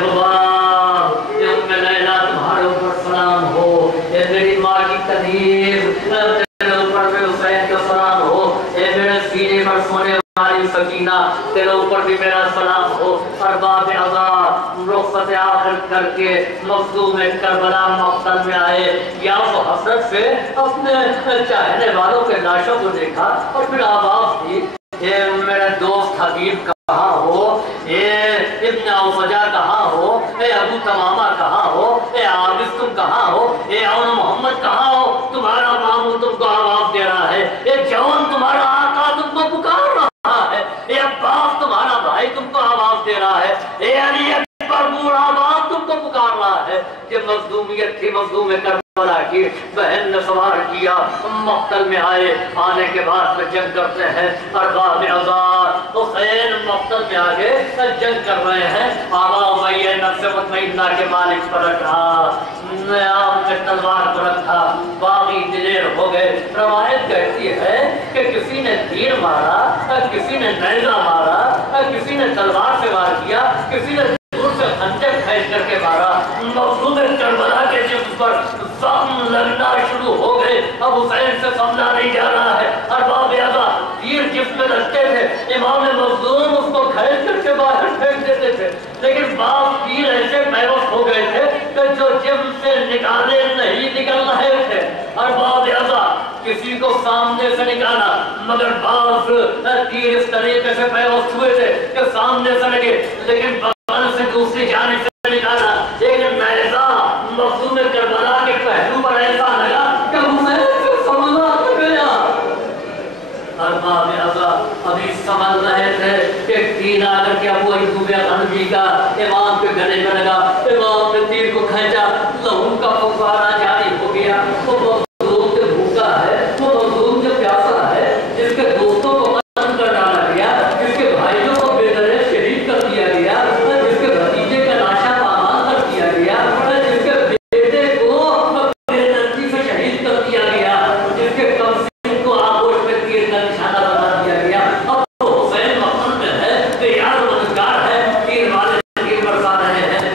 रुबाब उम्मे लैला तुम्हारे ऊपर सलाम हो, मेरी माँ की तनीज़ तेरे ऊपर भी हुसैन का सलाम हो, मेरे सीने पर सोने वाली सकीना तेरे ऊपर भी मेरा सलाम हो। अरबाब अज़ा रुख़्सत आखिर करके मज़लूम करबला मक्तल में आए, या वो हसरत से अपने चाहने वालों के लाशों को देखा और फिर आवाज़ दी ये मेरे दोस्त हबीब कहाँ हो, ये इब्न औफ़जा कहाँ हो, ये अबू तमामा कहाँ हो, ये आबिस तुम कहाँ हो, ये औन मोहम्मद कहाँ हो, तुम्हारा मामू तुमको आवाज़ दे रहा है, ये जवान तुम्हारा आका तुमको पुकार रहा है, ये अब्बास तुम्हारा भाई तुमको आवाज़ दे रहा है, ये अली अकबर बूढ़ा बाप तुमको पुकार रहा है। ये मज़लूमियत थी, मज़लूम करबला की बहन ने सवार किया, मक्तल में आए, आने के बाद में जंग करते हैं। अरबाब अज़ा हुसैन मक्तल में आगे जंग कर रहे हैं। आबा उमय्या नफ्स मुतमइन्ना के मालिक पर रखा, तलवार पर रखा, बागी दिलेर हो गए। रवायत कहती है कि किसी ने तीर मारा, किसी ने नैज़ा मारा, किसी ने तलवार से वार किया, किसी ने दूर से खंजर खींच करके मारा। मज़लूम करबला के जिस्म पर जख्म लगना शुरू हो गए। अब हुसैन से समझा नहीं जा रहा है। अरबाब अज़ा तीर जिस्म में लगते थे, इमाम मज़लूम उसको खींच करके बाहर फेंक देते थे, लेकिन बाप तीर ऐसे बेबस हो गए थे कि जो जिस्म से निकाले नहीं निकल रहे थे। अरबाब अज़ा किसी को सामने से निकाला, मगर बाप तीर इस तरीके से बेबस हुए थे कि सामने से लगे, लेकिन से दूसरी जानिब से निकाला। लेकिन नैज़ा मज़लूम करबला के पहलू पर ऐसा लगा कि हुसैन से समझा गया। अरबाब अज़ा अभी समझ रहे थे कि तीर आकर के अबू अय्यूब गनवी का इमाम के गले में लगा, इमाम ने तीर को खींचा, लहू का फव्वारा जारी हो गया। वो मज़लूम जो भूखा है, वो मज़लूम जो प्यासा है, जिसके दोस्तों को कत्ल कर डाला गया, जिसके भाइयों को बेदरे शहीद कर दिया गया, तीर वाले तीर बरसा रहे हैं,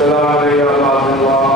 السلام علیکم ورحمۃ اللہ